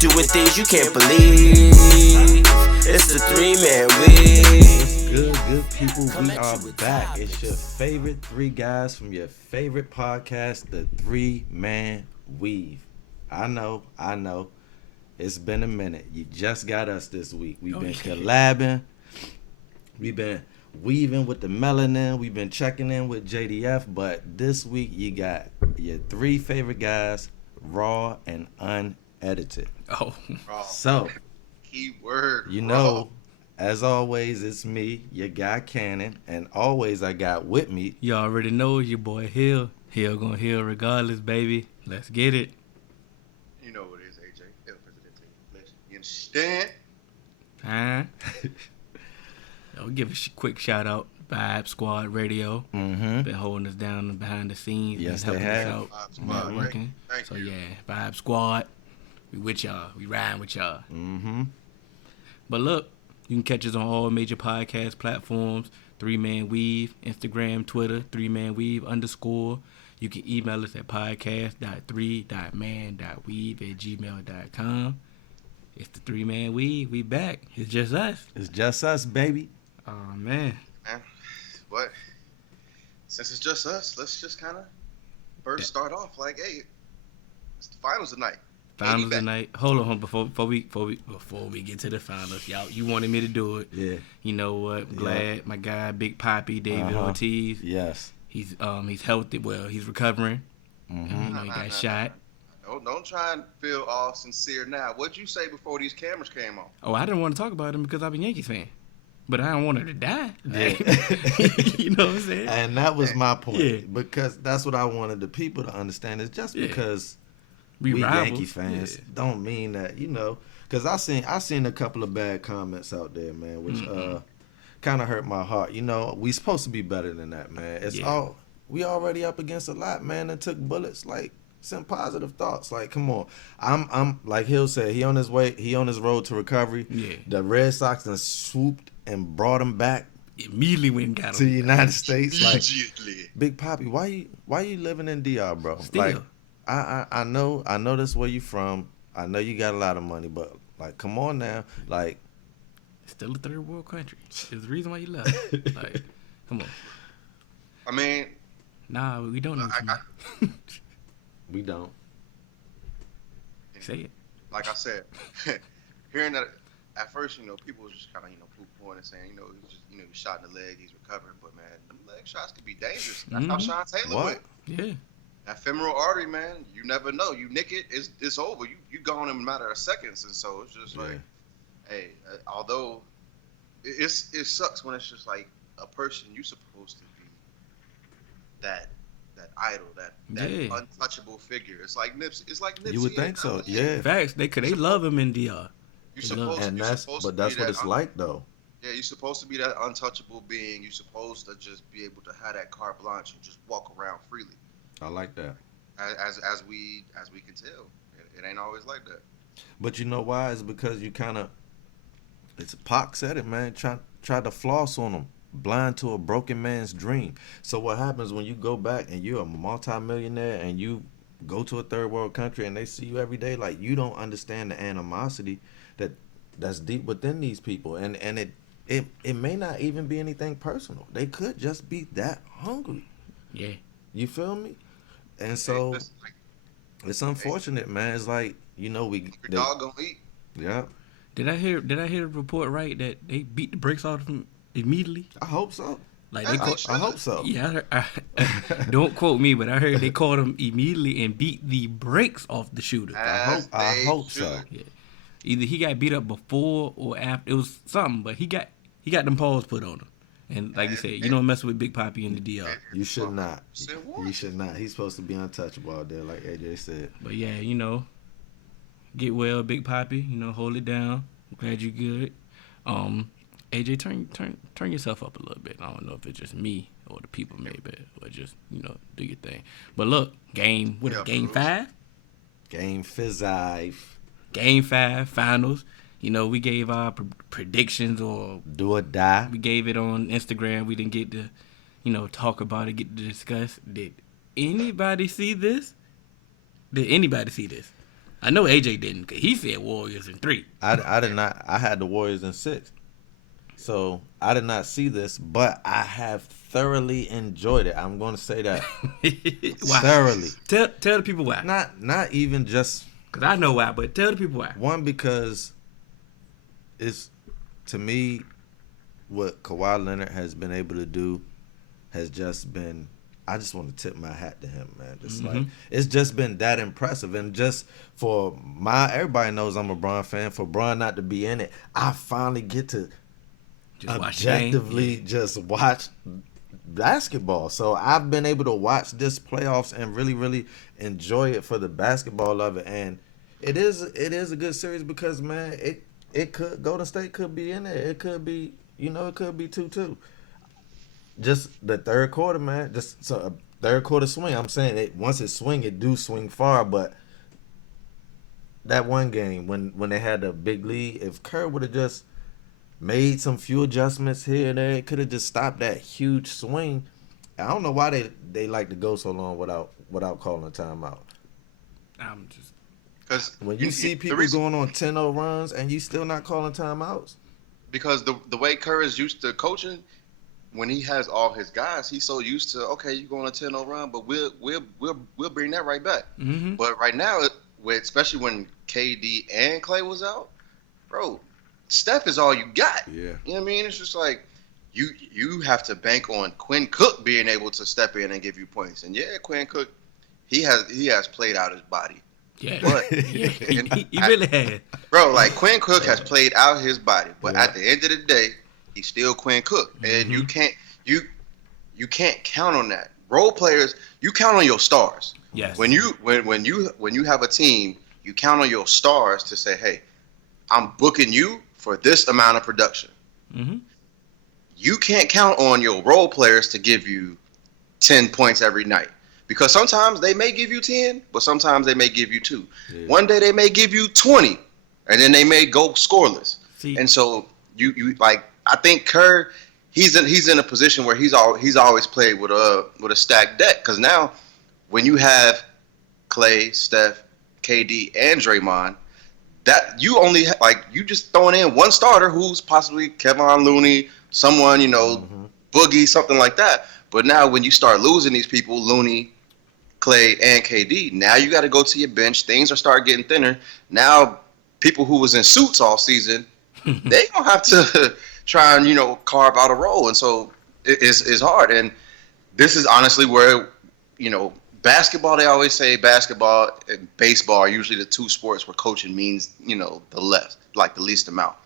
doing things you can't believe. It's the 3-man weave. Good people, we are back. It's your favorite three guys from your favorite podcast, the 3-man weave. I know. It's been a minute. You just got us this week. We've been collabing. We've been weaving with the melanin. We've been checking in with JDF. But this week, you got your three favorite guys, raw and unedited. Oh. So, keyword. You know, as always, it's me, your guy Cannon. And always I got with me. You already know your boy Hill. Hill gonna heal regardless, baby. Let's get it. You know what it is, AJ. El Presidente. You understand? I'll give a quick shout out, Vibe Squad Radio. Mm-hmm. Been holding us down behind the scenes. Yes, helping they have. us out. Vibe Squad, Networking. Thank So you. yeah, Vibe Squad. We with y'all. We riding with y'all. Mm-hmm. But look, you can catch us on all major podcast platforms. 3-Man Weave, Instagram, Twitter, 3-Man Weave _. You can email us at podcast.3.man.weave@gmail.com. It's the 3-Man Weave. We back. It's just us. It's just us, baby. Oh, man. Man, what? Since it's just us, let's just kind of first start off like, hey, it's the finals tonight. Finals tonight. Hold on, before we get to the finals, y'all. You wanted me to do it. Yeah. You know what? I'm glad my guy Big Poppy David Ortiz. Yes. He's healthy. Well, he's recovering. Mm-hmm. You know, he got shot. Don't try and feel all sincere now. What'd you say before these cameras came on? Oh, I didn't want to talk about him because I'm a Yankees fan. But I don't want her to die. Yeah. You know what I'm saying? And that was my point. Yeah. Because that's what I wanted the people to understand. Is just because we rivals. Yankee fans don't mean that, you know. Because I seen a couple of bad comments out there, man, which kind of hurt my heart. You know, we supposed to be better than that, man. We already up against a lot, man, that took bullets. Like, send positive thoughts. Like, come on. I'm like Hill said, he on his road to recovery. Yeah. The Red Sox done swooped and brought him back Immediately went and got to the him. United States. Like, Immediately. Big Poppy, why you living in DR, bro? Still. Like, I know that's where you from. I know you got a lot of money, but like, come on now, like, It's still a third world country. There's a reason why you left. Like, come on. I mean, Nah, we don't know. we don't. Say it. like I said, hearing that at first, you know, people was just kind of, you know, poo-pooing and saying, you know, he shot in the leg, he's recovering, but man, them leg shots could be dangerous. That's how Sean Taylor What? went. Yeah. That femoral artery, man, you never know. You nick it, it's over. You gone in a matter of seconds, and so it's just like, hey, although it sucks when it's just like a person you supposed to be that idol, that untouchable figure. It's like Nipsey. It's like Nipsey. You would think so, yeah. Facts. They love him in DR. You supposed, And that's what it's like, though. Yeah, you're supposed to be that untouchable being. You're supposed to just be able to have that carte blanche and just walk around freely. I like that. As we can tell, it ain't always like that. But you know why? It's because you kind of. It's Pac said it, man. Try to floss on them. Blind to a broken man's dream. So what happens when you go back and you're a multimillionaire and you go to a third world country and they see you every day? Like, you don't understand the animosity that's deep within these people, and it may not even be anything personal. They could just be that hungry. Yeah. You feel me? And so it's unfortunate, man. It's like, you know, your dog gonna eat. Yeah. Did I hear the report right that they beat the brakes off him immediately? I hope so. Like I hope so. Yeah, don't quote me, but I heard they caught him immediately and beat the brakes off the shooter. I hope so. Yeah. Either he got beat up before or after. It was something, but he got them paws put on him. And like you said, you don't mess with Big Poppy in the DR. You should not. Said what? You should not. He's supposed to be untouchable out there, like AJ said. But yeah, you know, get well, Big Poppy. You know, hold it down. Glad you good. AJ, turn yourself up a little bit. I don't know if it's just me or the people maybe, or just, you know, do your thing. But look, game 5? Game 5. Game 5 finals. You know, we gave our predictions, or do or die. We gave it on Instagram. We didn't get to, you know, talk about it, get to discuss. Did anybody see this? I know AJ didn't, because he said Warriors in 3. I did not. I had the Warriors in 6. So I did not see this, but I have thoroughly enjoyed it. I'm going to say that. Why? Thoroughly. Tell the people why. Not even just. Because I know why, but tell the people why. One, because it's, to me, what Kawhi Leonard has been able to do has just been, I just want to tip my hat to him, man. Just like, it's just been that impressive. And just for everybody knows I'm a Bron fan. For Bron not to be in it, I finally get to objectively just watch basketball. So I've been able to watch this playoffs and really, really enjoy it for the basketball of it. And it is a good series because, man, it could, Golden State could be in it. It could be, it could be 2-2. Just the third quarter, man. Just so a third quarter swing. I'm saying once it swing, it do swing far. But that one game when they had the big lead, if Kerr would have just made some few adjustments here and there, it could have just stopped that huge swing. I don't know why they like to go so long without calling a timeout. I'm just because when you see people going on 10-0 runs and you still not calling timeouts. Because the way Kerr is used to coaching, when he has all his guys, he's so used to, okay, you go on a 10-0 run, but we'll bring that right back. Mm-hmm. But right now, especially when KD and Clay was out, bro, Steph is all you got. Yeah. You know what I mean? It's just like you have to bank on Quinn Cook being able to step in and give you points. And yeah, Quinn Cook, he has played out his body. Yeah, but he really had. Bro, like Quinn Cook has played out his body, but at the end of the day, he's still Quinn Cook, and you can't count on that. Role players, you count on your stars. Yes. When you have a team, you count on your stars to say, hey, I'm booking you for this amount of production. Mm-hmm. You can't count on your role players to give you 10 points every night. Because sometimes they may give you 10, but sometimes they may give you 2. Yeah. One day they may give you 20, and then they may go scoreless. See. And so you like, I think Kerr, he's in a position where he's always played with a stacked deck. Because now, when you have Clay, Steph, KD, and Draymond, that you only you just throwing in one starter who's possibly Kevon Looney, someone Boogie, something like that. But now when you start losing these people, Looney, Clay, and KD, now you got to go to your bench. Things are starting getting thinner. Now people who was in suits all season, they gonna have to try and carve out a role, and so it's hard. And this is honestly where basketball. They always say basketball and baseball are usually the two sports where coaching means the least amount.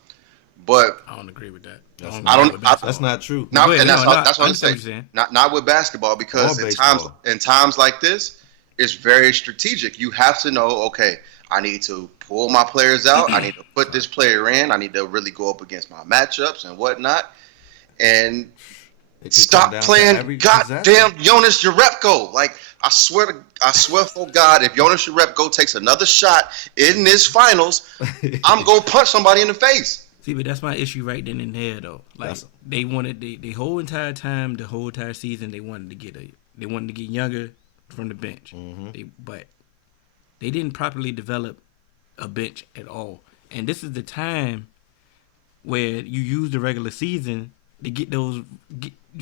But I don't agree with that. That's not true. That's what I'm saying. Not with basketball, because in times like this, it's very strategic. You have to know, okay, I need to pull my players out. I need to put this player in. I need to really go up against my matchups and whatnot. And stop playing goddamn Jonas Jerebko. Like, I swear for God, if Jonas Jerebko takes another shot in this finals, I'm gonna punch somebody in the face. See, but that's my issue right then and there, though. Like, they wanted the whole entire time, the whole entire season, they wanted to get younger from the bench. Mm-hmm. But they didn't properly develop a bench at all. And this is the time where you use the regular season to get you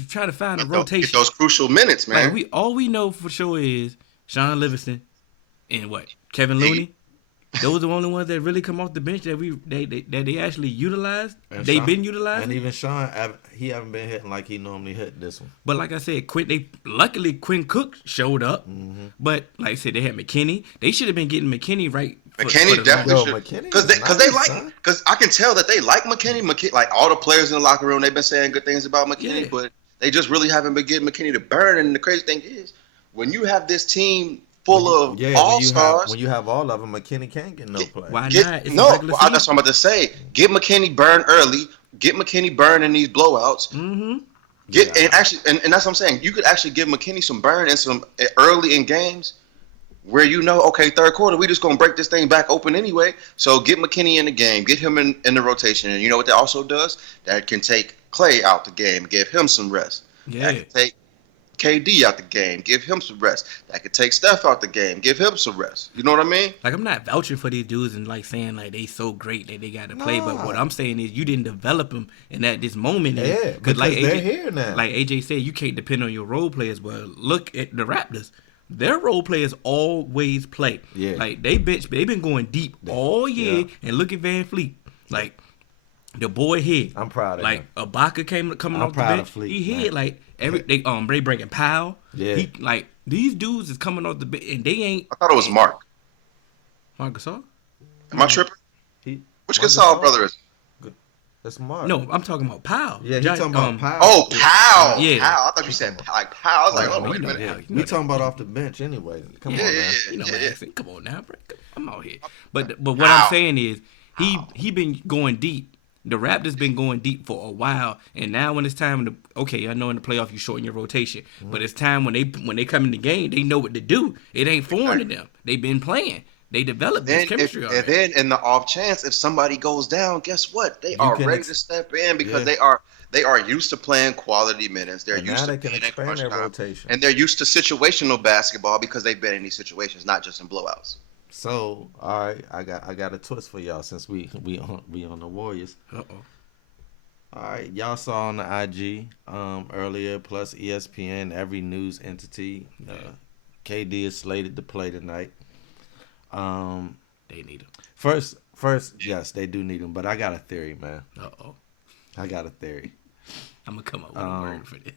try to find a rotation. Get those crucial minutes, man. Like, all we know for sure is Sean Livingston and Kevin Looney. Those are the only ones that really come off the bench that they actually utilized. They've been utilized. And even Sean, he haven't been hitting like he normally hit this one. But like I said, luckily Quinn Cook showed up. Mm-hmm. But like I said, they had McKinney. They should have been getting McKinney right. McKinney definitely should. Because I can tell that they like McKinney. Like, all the players in the locker room, they've been saying good things about McKinney, but they just really haven't been getting McKinney to burn. And the crazy thing is, when you have this team full of all-stars. When you have all of them, McKinney can't get no play. Why not? That's what I'm about to say. Get McKinney burn early. Get McKinney burn in these blowouts. Mm-hmm. And that's what I'm saying. You could actually give McKinney some burn and some early in games where okay, third quarter, we just going to break this thing back open anyway. So get McKinney in the game. Get him in the rotation. And you know what that also does? That can take Clay out the game. Give him some rest. Yeah. That can take KD out the game. Give him some rest. That could take Steph out the game. Give him some rest. You know what I mean? Like, I'm not vouching for these dudes and like saying like they so great that they got to play, but what Nah. I'm saying is you didn't develop them, and at this moment, Yeah, because like they're AJ, here now. Like AJ said, you can't depend on your role players. But look at the Raptors. Their role players always play. Yeah. Like they've been going deep all year, Yeah. and look at Van Fleet. Like the boy hit. I'm proud of him. Like Ibaka coming I'm off the proud bench. of Fleet, He man. hit like they breaking Powell. Yeah. He, like these dudes is coming off the bench and they ain't I thought it was Mark. Marc Gasol. Am I tripping? He, Which Marc Gasol Gasol? brother is? That's Mark. No, I'm talking about Powell. Yeah, he Josh- talking about Powell. Oh, Powell. Yeah. Powell. I thought you said like Powell. I was like, Oh, oh, wait a you know minute. that. We talking about off the bench anyway. Come Yeah, on, yeah, man. You know yeah, my yeah. accent. Come on now, bro. I'm out here. But what I'm saying is he been going deep. The Raptors been going deep for a while, and now when it's time to I know in the playoff you shorten your rotation, but it's time when they come in the game, they know what to do. It ain't foreign to them. They've been playing. They developed this chemistry and already. then in the off chance, if somebody goes down, guess what? They are can ready to step in because they are used to playing quality minutes. They're And used now to they can playing in expand crunch their time. rotation. And they're used to situational basketball because they've been in these situations, not just in blowouts. So, all right, I got a twist for y'all since we on the Warriors. Uh-oh. All right, y'all saw on the IG earlier, plus ESPN, every news entity. KD is slated to play tonight. They need him. First, yes, they do need him, but I got a theory, man. Uh-oh. I got a theory. I'm going to come up with a word for this.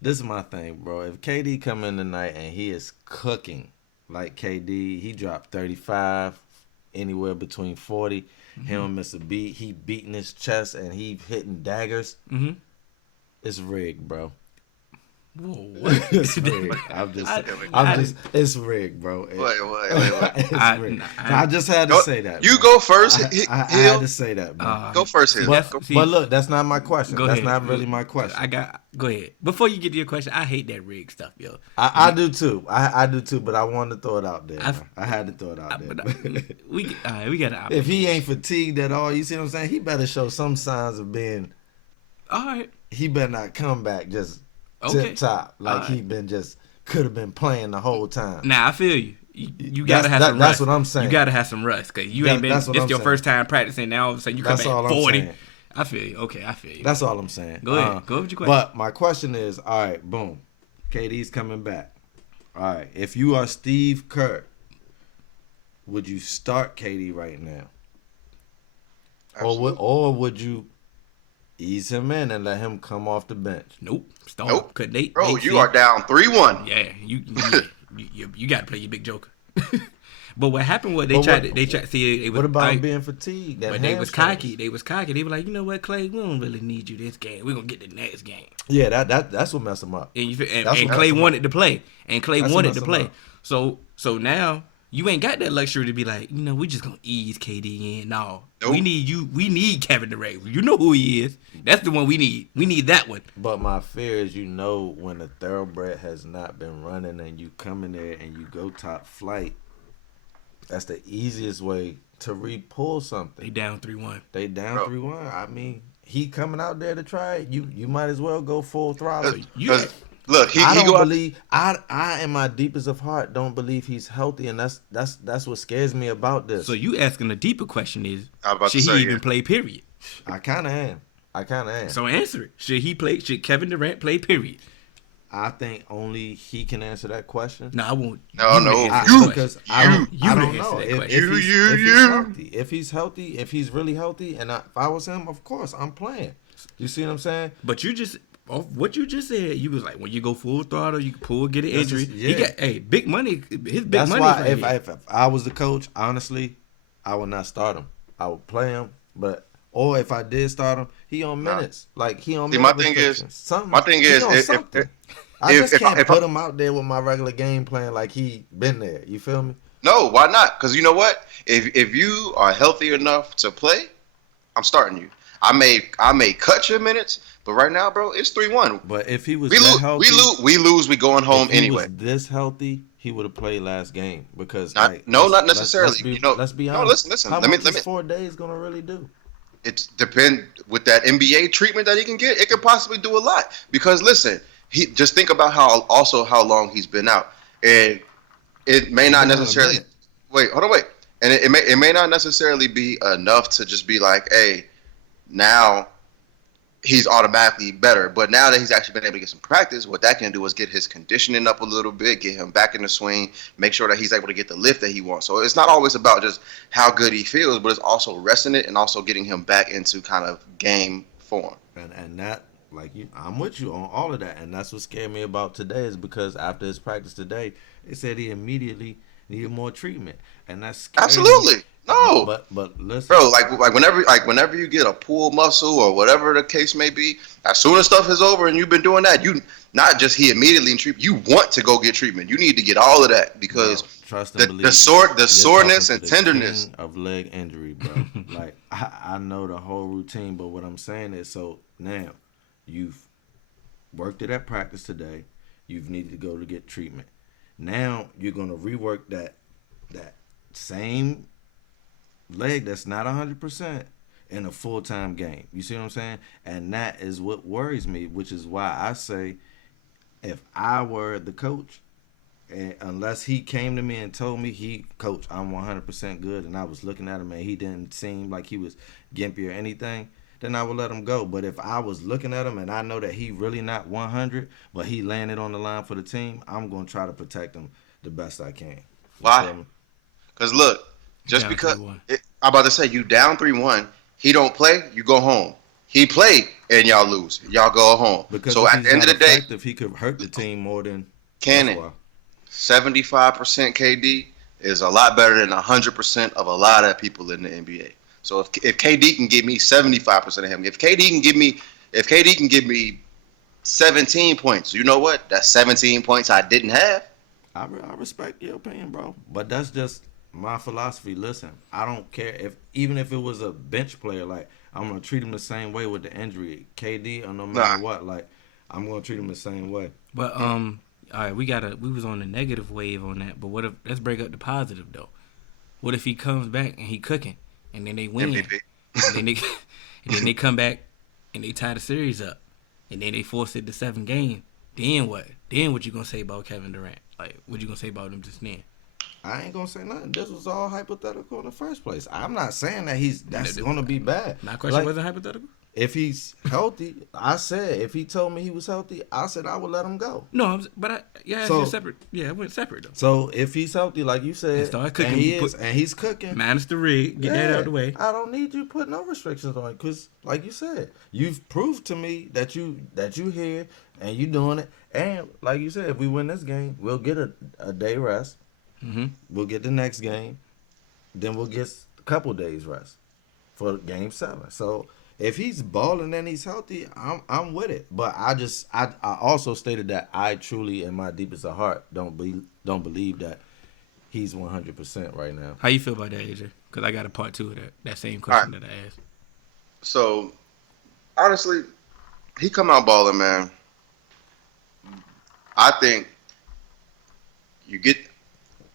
This is my thing, bro. If KD come in tonight and he is cooking like KD, he dropped 35, anywhere between 40. He don't miss a beat. He beating his chest and he hitting daggers. Mm-hmm. It's rigged, bro. Whoa, what? It's rigged. It's rigged, bro. Wait. It's rigged. I I just had to say that. You bro. go first, I had Hill. to say that, man. Go first, Hill. But look, that's not my question. Go That's ahead. not really my question. Go ahead. Before you get to your question, I hate that rig stuff, yo. I do too. I do too, but I wanted to throw it out there. I had to throw it out there. We got an If he ain't fatigued at all, you see what I'm saying? He better show some signs of being. All right. He better not come back just Okay. tip top like All he been just could have been playing the whole time. Now I feel you. You gotta have some rust. That's what I'm saying. You gotta have some rust because you ain't been. That's what This I'm your saying. first time practicing. Now all of a sudden you come That's back all I'm 40. saying. I feel you. Okay, I feel you. That's all I'm saying. Go ahead. Go with your question. But my question is, all right, boom, KD's coming back. All right, if you are Steve Kerr, would you start KD right now, or would you ease him in and let him come off the bench? Nope. Stone. Nope. Cause they, Bro, they you see- are down 3-1. Yeah, you got to play your big joker. But what happened was But they tried to see it was. What about him like, being fatigued? but they was cocky. They was cocky. They were like, you know what, Clay, we don't really need you this game. We're gonna get the next game. Yeah, that's what messed him up. And, That's and what Clay messed him wanted to play. And Clay That's what wanted messed to him play. up. So now you ain't got that luxury to be like, you know, we just gonna ease KD in. No. Nope. We need you. We need Kevin Durant. You know who he is. That's the one we need. We need that one. But my fear is, when a thoroughbred has not been running and you come in there and you go top flight, that's the easiest way to re-pull They something. down 3-1. They down Bro. 3-1. I mean, he coming out there to try it. You might as well go full throttle. Look, he I go don't out. believe I in my deepest of heart don't believe he's healthy, and that's what scares me about this. So you asking a deeper question is, I was about to should say, he even yeah. play? Period. I kind of am. So answer it. Should he play? Should Kevin Durant play? Period. I think only he can answer that question. No, I won't. No, you no, to answer you- that Because question. I don't You know answer that question. if he's healthy, if he's really healthy, and if I was him, of course I'm playing. You see what I'm saying? But you just off what you just said, you was like, when you go full throttle, you can pull, get an That's injury. just- He yeah. got big money. His big That's money. why Right if I was the coach, honestly, I would not start him. I would play him, or if I did start him, he on minutes. Like he on See, minute my thing is- restrictions. Something. my thing he is, on if- something. if- I just can't if put him out there with my regular game plan like he been there. You feel me? No, why not? Because you know what? If you are healthy enough to play, I'm starting you. I may cut your minutes, but right now, bro, it's 3-1. But if he was We that lose. healthy, We lose. We going home if he anyway. was this healthy, he would have played last game because Not let's necessarily. be, You know, let's be no, honest. listen. How Let much me. is 4 days gonna really do? It depend with that NBA treatment that he can get. It could possibly do a lot because listen, he just think about how long he's been out, and it may not necessarily wait. Hold on, wait, and it may not necessarily be enough to just be like, hey, now he's automatically better. But now that he's actually been able to get some practice, what that can do is get his conditioning up a little bit, get him back in the swing, make sure that he's able to get the lift that he wants. So it's not always about just how good he feels, but it's also resting it and also getting him back into kind of game form. And that, like you, I'm with you on all of that, and that's what scared me about today is because after his practice today, they said he immediately needed more treatment, and that's scary. Absolutely. No, but listen, bro. Like whenever you get a pulled muscle or whatever the case may be, as soon as stuff is over and you've been doing that, you not just he immediately in treatment. You want to go get treatment. You need to get all of that because trust and believe. the soreness and tenderness king of leg injury, bro. Like I know the whole routine, but what I'm saying is, so now you've worked it at practice today. You've needed to go to get treatment. Now you're gonna rework that same leg that's not 100% in a full-time game. You see what I'm saying? And that is what worries me, which is why I say if I were the coach, and unless he came to me and told me, coach, I'm 100% good, and I was looking at him and he didn't seem like he was gimpy or anything, then I would let him go. But if I was looking at him and I know that he really not 100, but he landed on the line for the team, I'm going to try to protect him the best I can. Why? Because look, just because I'm about to say you down 3-1, he don't play, you go home. He play and y'all lose, y'all go home. Because so at the end of the day, if he could hurt the team more than 75% KD is a lot better than 100% of a lot of people in the NBA. So if KD can give me 75% of him, if KD can give me 17 points, you know what? That's 17 points I didn't have. I respect your opinion, bro, but that's just my philosophy. Listen, I don't care even if it was a bench player, like I'm gonna treat him the same way with the injury, KD or no matter what. Like I'm gonna treat him the same way. But all right, we was on the negative wave on that. But what if let's break up the positive though? What if he comes back and he cooking, and then they win, and then they come back and they tie the series up, and then they force it to 7 games? Then what? Then what you gonna say about Kevin Durant? Like what you gonna say about him just then? I ain't gonna say nothing. This was all hypothetical in the first place. I'm not saying that that's gonna be bad. My question wasn't hypothetical. If he's healthy, I said if he told me he was healthy, I said I would let him go. No, it's separate. Yeah, it went separate though. So if he's healthy, like you said, and he's cooking, minus the rig, get that out of the way. I don't need you to put no restrictions on it because, like you said, you've proved to me that you here and you doing it. And like you said, if we win this game, we'll get a day rest. Mm-hmm. We'll get the next game, then we'll get a couple days rest for Game 7. So if he's balling and he's healthy, I'm with it. But I also stated that I truly, in my deepest of heart, don't believe that he's 100% right now. How you feel about that, AJ? Because I got a part 2 of that same question that I asked. So honestly, he come out balling, man. I think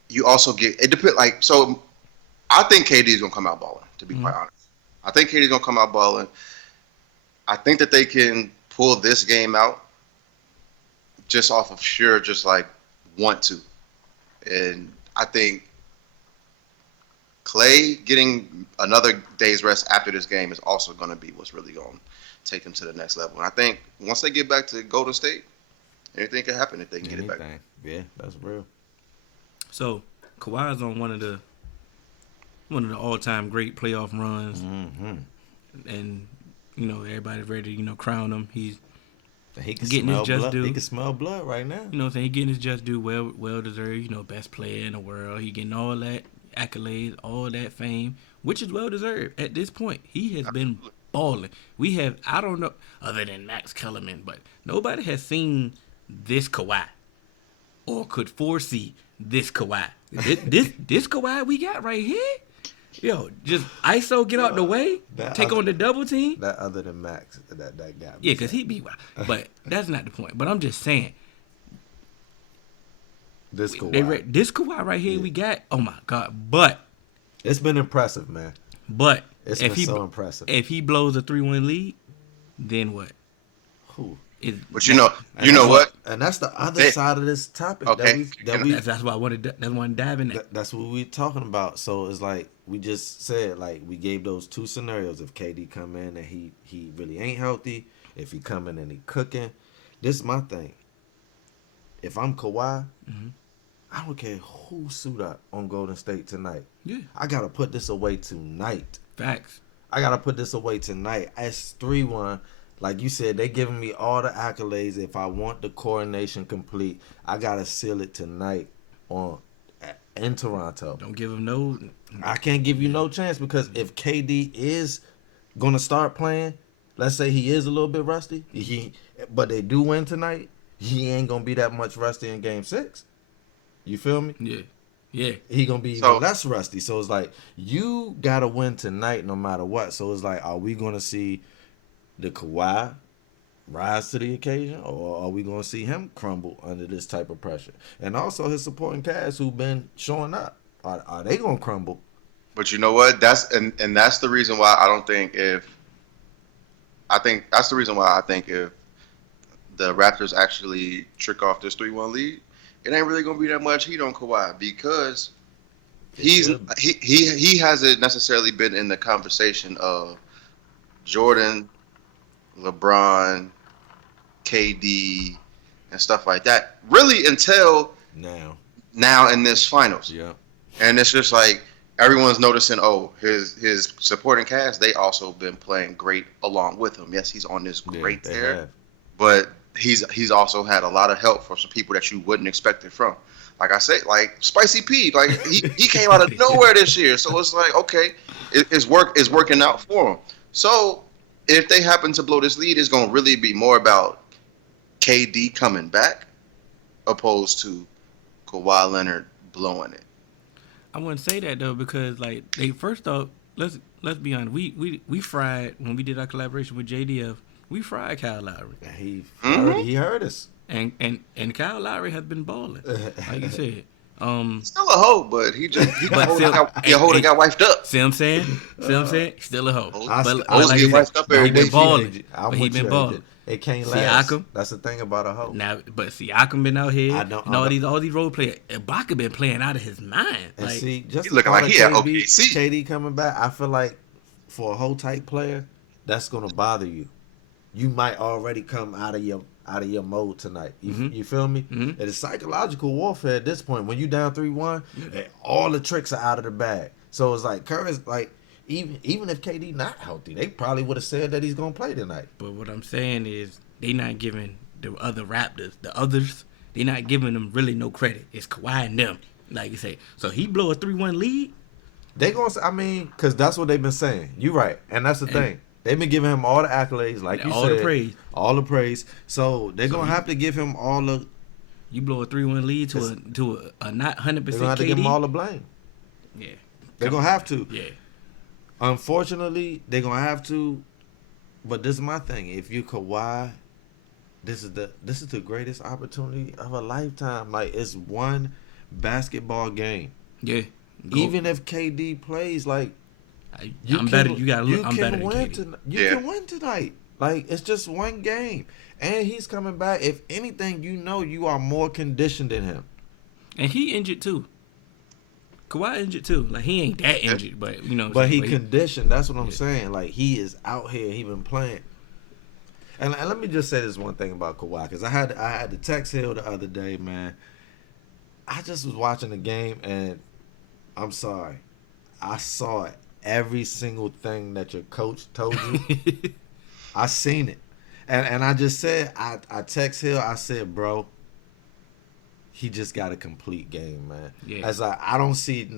you also get it depends. Like so, I think KD is gonna come out balling. To be quite honest, I think KD is gonna come out balling. I think that they can pull this game out just off of sheer, just like want to, and I think Clay getting another day's rest after this game is also gonna be what's really gonna take him to the next level. And I think once they get back to Golden State, anything can happen if they can get it back. Yeah, that's real. So Kawhi's on one of the all-time great playoff runs, and everybody's ready to crown him. He can getting his just due. He can smell blood right now. You know what I'm saying? He getting his just due, well deserved. Best player in the world. He getting all that accolades, all that fame, which is well deserved at this point. He has been balling. I don't know, other than Max Kellerman, but nobody has seen this Kawhi or could foresee this Kawhi. This Kawhi we got right here? Yo, just ISO, get out the way, take on the double team. That other than Max, that guy. Yeah, because he beat. But that's not the point. But I'm just saying. This Kawhi. This Kawhi right here we got. Oh, my God. But. It's been impressive, man. But It's if been so impressive. If he blows a 3-1 lead, then what? Who? But you know what? And that's the other side of this topic Okay. That's why I wanted to dive in that. That's what we talking about. So it's like we just said, like we gave those two scenarios. If KD come in and he really ain't healthy, if he come in and he cooking, this is my thing. If I'm Kawhi, I don't care who suit up on Golden State tonight. Yeah. I gotta put this away tonight. Facts. I gotta put this away tonight. It's 3-1. Like you said, they giving me all the accolades. If I want the coronation complete, I gotta seal it tonight in Toronto. Don't give him no. I can't give you no chance because if KD is gonna start playing, let's say he is a little bit rusty, but they do win tonight, he ain't gonna be that much rusty in Game 6. You feel me? Yeah. He gonna be even less rusty. So it's like you gotta win tonight no matter what. So it's like, are we gonna see the Kawhi rise to the occasion, or are we gonna see him crumble under this type of pressure? And also his supporting cast who've been showing up, are they gonna crumble? But you know what? That's the reason why I think if the Raptors actually trick off this 3-1 lead, it ain't really gonna be that much heat on Kawhi because he hasn't necessarily been in the conversation of Jordan, LeBron, KD, and stuff like that. Really until now in this finals. Yeah. And it's just like everyone's noticing, his supporting cast, they also been playing great along with him. Yes, he's on this great tear, but he's also had a lot of help from some people that you wouldn't expect it from. Like I say, like Spicy P, like he came out of nowhere this year. So it's like, okay, it's working out for him. So if they happen to blow this lead, it's going to really be more about KD coming back opposed to Kawhi Leonard blowing it. I wouldn't say that though because like they first off, let's be honest, we fried when we did our collaboration with JDF. We fried Kyle Lowry. He heard us. And Kyle Lowry has been balling, like you said. Still a hoe, but he got wifed up. See what I'm saying? Still a hoe. He been balling. He been balling. It can't last. Siakam. That's the thing about a hoe. Now, but Siakam been out here. All these role players. Ibaka been playing out of his mind. And like, see, just looking like he at OKC. KD coming back, I feel like for a hoe type player, that's gonna bother you. You might already come out of your mode tonight. You feel me? Mm-hmm. It is psychological warfare at this point. When you down 3-1, all the tricks are out of the bag. So it's like Curry's like, even if KD not healthy, they probably would have said that he's gonna play tonight. But what I'm saying is they not giving the other Raptors, the others, they not giving them really no credit. It's Kawhi and them, like you say. So he blow a 3-1 lead. They gonna, because that's what they've been saying. You right, and that's the thing. They've been giving him all the accolades, like you said. All the praise. So they're going to have to give him all the... You blow a 3-1 lead to a not 100% KD. They're going to have to give him all the blame. Yeah. They're going to have to. Yeah. Unfortunately, they're going to have to. But this is my thing. If you Kawhi, this is the greatest opportunity of a lifetime. Like, it's one basketball game. Yeah. Even if KD plays, like... I'm better than KD. You can win tonight. Like, it's just one game. And he's coming back. If anything, you are more conditioned than him. And he injured too. Kawhi injured too. Like, he ain't that injured, but But he conditioned. That's what I'm saying. Like, he is out here. He been playing. And let me just say this one thing about Kawhi, because I had to text Hill the other day, man. I just was watching the game, and I'm sorry, I saw it. Every single thing that your coach told you, I seen it. And I just said, I text Hill, I said, bro, he just got a complete game, man. Yeah. As I don't see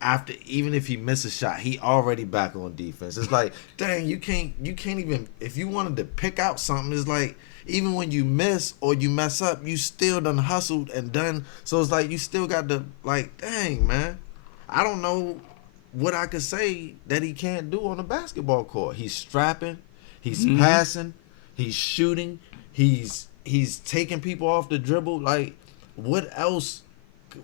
after, even if he misses a shot, he already back on defense. It's like, dang, you can't even, if you wanted to pick out something, it's like, even when you miss or you mess up, you still done hustled and done. So it's like, you still got to, like, dang, man. I don't know what I could say that he can't do on the basketball court. He's strapping, he's passing, he's shooting, he's taking people off the dribble. Like, what else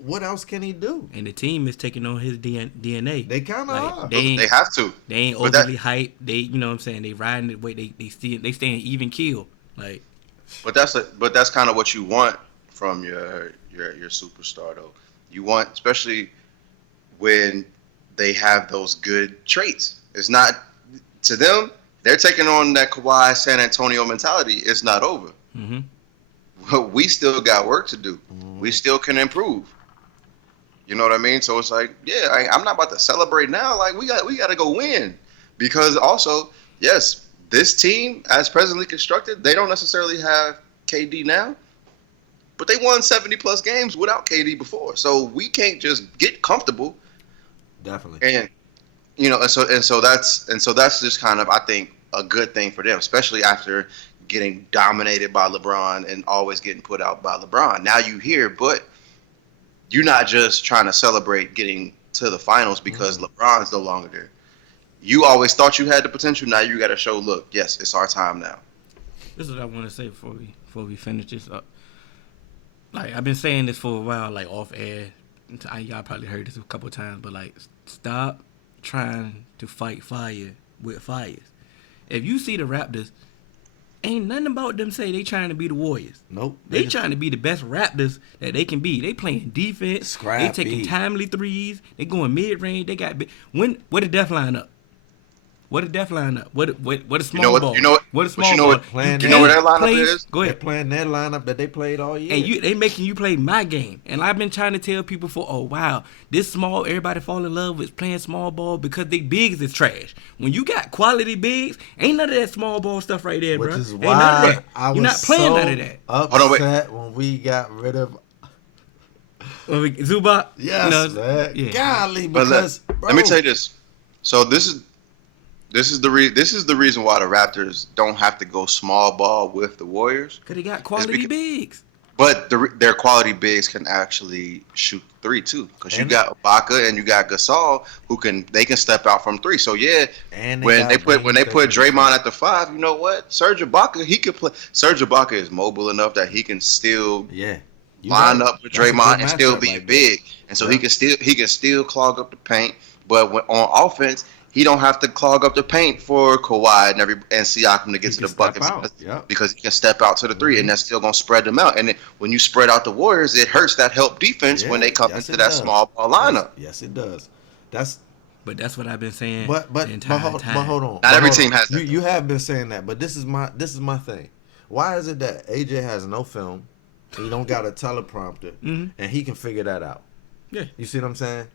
what else can he do? And the team is taking on his DNA. They kind of are. They have to. They ain't But overly hyped. They, you know what I'm saying? They riding the way they staying even keel. Like, But that's kind of what you want from your superstar, though. You want, especially when they have those good traits. It's not to them. They're taking on that Kawhi San Antonio mentality. It's not over. mm-hmm. But we still got work to do. We still can improve. You know what I mean? So it's like, yeah, I'm not about to celebrate now. Like we got to go win, because also, yes, this team as presently constructed, they don't necessarily have KD now, but they won 70 plus games without KD before. So we can't just get comfortable. Definitely. And you know, and so that's just kind of, I think, a good thing for them, especially after getting dominated by LeBron and always getting put out by LeBron. Now you here, but you're not just trying to celebrate getting to the finals because LeBron's no longer there. You always thought you had the potential. Now you got to show, look, yes, it's our time now. This is what I want to say before we finish this up. Like, I've been saying this for a while, like off air. Y'all probably heard this a couple of times, but like, stop trying to fight fire with fires. If you see the Raptors, ain't nothing about them say they trying to be the Warriors. Nope. They trying to be the best Raptors that they can be. They playing defense. They taking timely threes. They going mid range. They got where the def line up? What a def lineup. What a small ball. What a small ball. You know what that lineup is? Go ahead. They're playing that lineup that they played all year. And they making you play my game. And I've been trying to tell people for, oh, wow, this small, everybody fall in love with playing small ball because they bigs is trash. When you got quality bigs, ain't none of that small ball stuff right there, bro. Which is ain't why none of that. I was You're not playing so none of that. upset when we got rid of Zubac? Yes, man. Yeah. Golly, But because let me tell you this. So this is the reason why the Raptors don't have to go small ball with the Warriors. Because they got quality bigs. But their quality bigs can actually shoot three too. Because you got Ibaka and you got Gasol who can step out from three. So yeah, when they put Draymond at the five, you know what? Serge Ibaka, he could play. Serge Ibaka is mobile enough that he can still line up with Draymond and still be big. And so he can still clog up the paint. But on offense, he don't have to clog up the paint for Kawhi and Siakam to get to the buckets because he can step out to the three, and that's still gonna spread them out. And when you spread out the Warriors, it hurts that help defense when they come into that small ball lineup. Yes, it does. But that's what I've been saying. But hold on. Not every team has that. You have been saying that, but this is my thing. Why is it that AJ has no film, he don't got a teleprompter, and he can figure that out? Yeah. You see what I'm saying?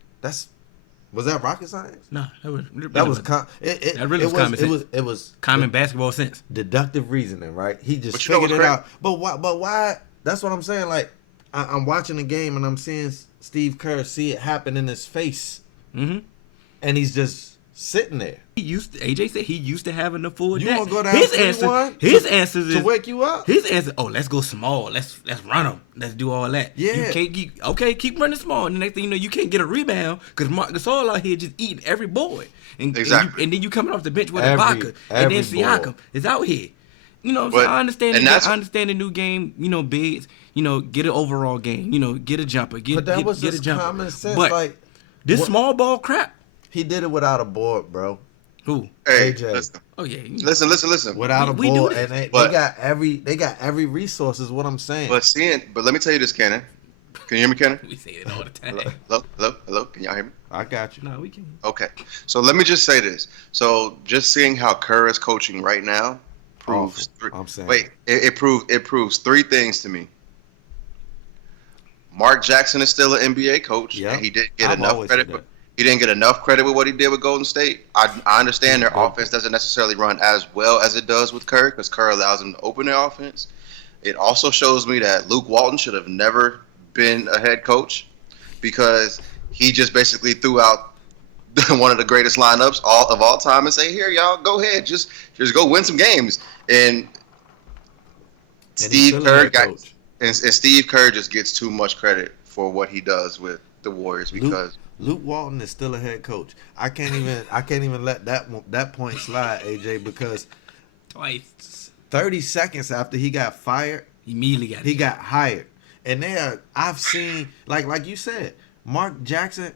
Was that rocket science? No, that was common sense. It was common basketball sense. Deductive reasoning, right? He just figured it out. But why? That's what I'm saying. Like I'm watching the game and I'm seeing Steve Kerr see it happen in his face, and he's just sitting there. AJ said he used to having the full deck. You want to go down his answer is to wake you up. His answer, let's go small. Let's run them. Let's do all that. Yeah. You can't keep running small. And the next thing you know, you can't get a rebound because Marc Gasol out here just eating every boy. And then you coming off the bench with Ibaka. And then Siakam is out here. You know what I'm saying? I understand the new game, bigs, get an overall game, get a jumper. But that was just common sense. But like this small ball crap. He did it without a board, bro. Who? Hey, AJ. Listen. Oh yeah. Listen. Without a board, and they got every resource. Is what I'm saying. But let me tell you this, Cannon. Can you hear me, Cannon? We say it all the time. Hello. Can y'all hear me? I got you. No, we can. Okay. So let me just say this. So just seeing how Kerr is coaching right now proves. It proves three things to me. Mark Jackson is still an NBA coach, and he didn't get enough credit. He didn't get enough credit with what he did with Golden State. I understand their offense doesn't necessarily run as well as it does with Kerr because Kerr allows them to open their offense. It also shows me that Luke Walton should have never been a head coach because he just basically threw out one of the greatest lineups of all time and say, "Here, y'all, go ahead, just go win some games." And Steve Kerr just gets too much credit for what he does with the Warriors because Luke Walton is still a head coach. I can't even let that point slide, AJ, because twice 30 seconds after he got fired, immediately he got hired. And I've seen like you said, Mark Jackson.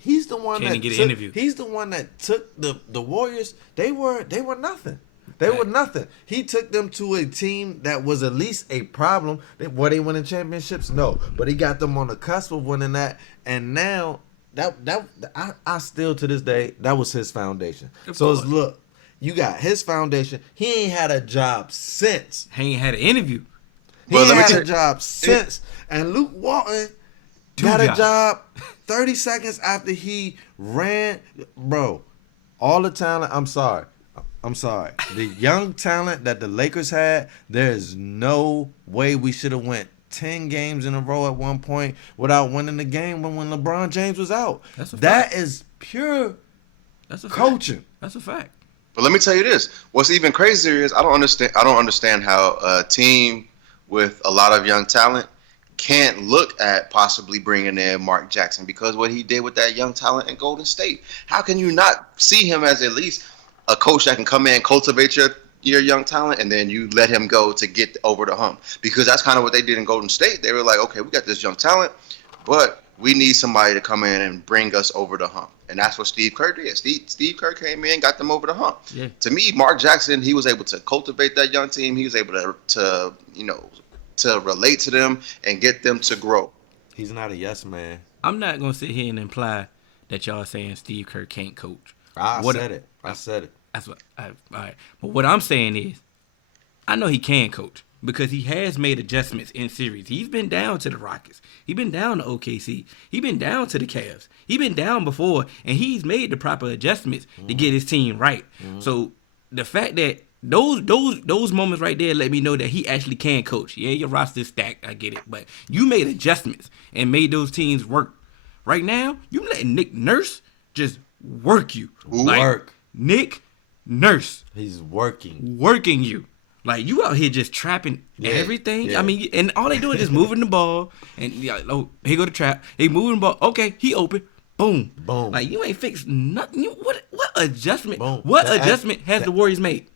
He's the one Can't that get an took, interview. He's the one that took the Warriors. They were nothing. They were nothing. He took them to a team that was at least a problem. Were they winning championships? No, but he got them on the cusp of winning that. And now I still to this day that was his foundation. So it's, look, you got his foundation. He ain't had a job since. He ain't had an interview. He Well, ain't let me had tell- a job since. And Luke Walton got a job 30 seconds after he ran. Bro, all the talent, I'm sorry. The young talent that the Lakers had, there's no way we should have went 10 games in a row at one point without winning the game when LeBron James was out. That is pure coaching. That's a fact. But let me tell you this: what's even crazier is I don't understand how a team with a lot of young talent can't look at possibly bringing in Mark Jackson, because what he did with that young talent in Golden State. How can you not see him as at least a coach that can come in, cultivate your young talent, and then you let him go to get over the hump? Because that's kind of what they did in Golden State. They were like, okay, we got this young talent, but we need somebody to come in and bring us over the hump. And that's what Steve Kerr did. Steve Kerr came in, got them over the hump. Yeah. To me, Mark Jackson, he was able to cultivate that young team. He was able to relate to them and get them to grow. He's not a yes man. I'm not gonna sit here and imply that y'all saying Steve Kerr can't coach. I said it. That's what. All right. But what I'm saying is, I know he can coach because he has made adjustments in series. He's been down to the Rockets. He's been down to OKC. He's been down to the Cavs. He's been down before, and he's made the proper adjustments to get his team right. So the fact that those moments right there let me know that he actually can coach. Yeah, your roster's stacked. I get it, but you made adjustments and made those teams work. Right now, you letting Nick Nurse just work you. Work. Nick Nurse. He's working you. Like, you out here just trapping everything. Yeah. I mean, and all they do is just moving the ball. And, oh, here go the trap. He moving the ball. Okay, he open. Boom. Boom. Like, you ain't fixed nothing. What adjustment? Boom. What adjustment has the Warriors made?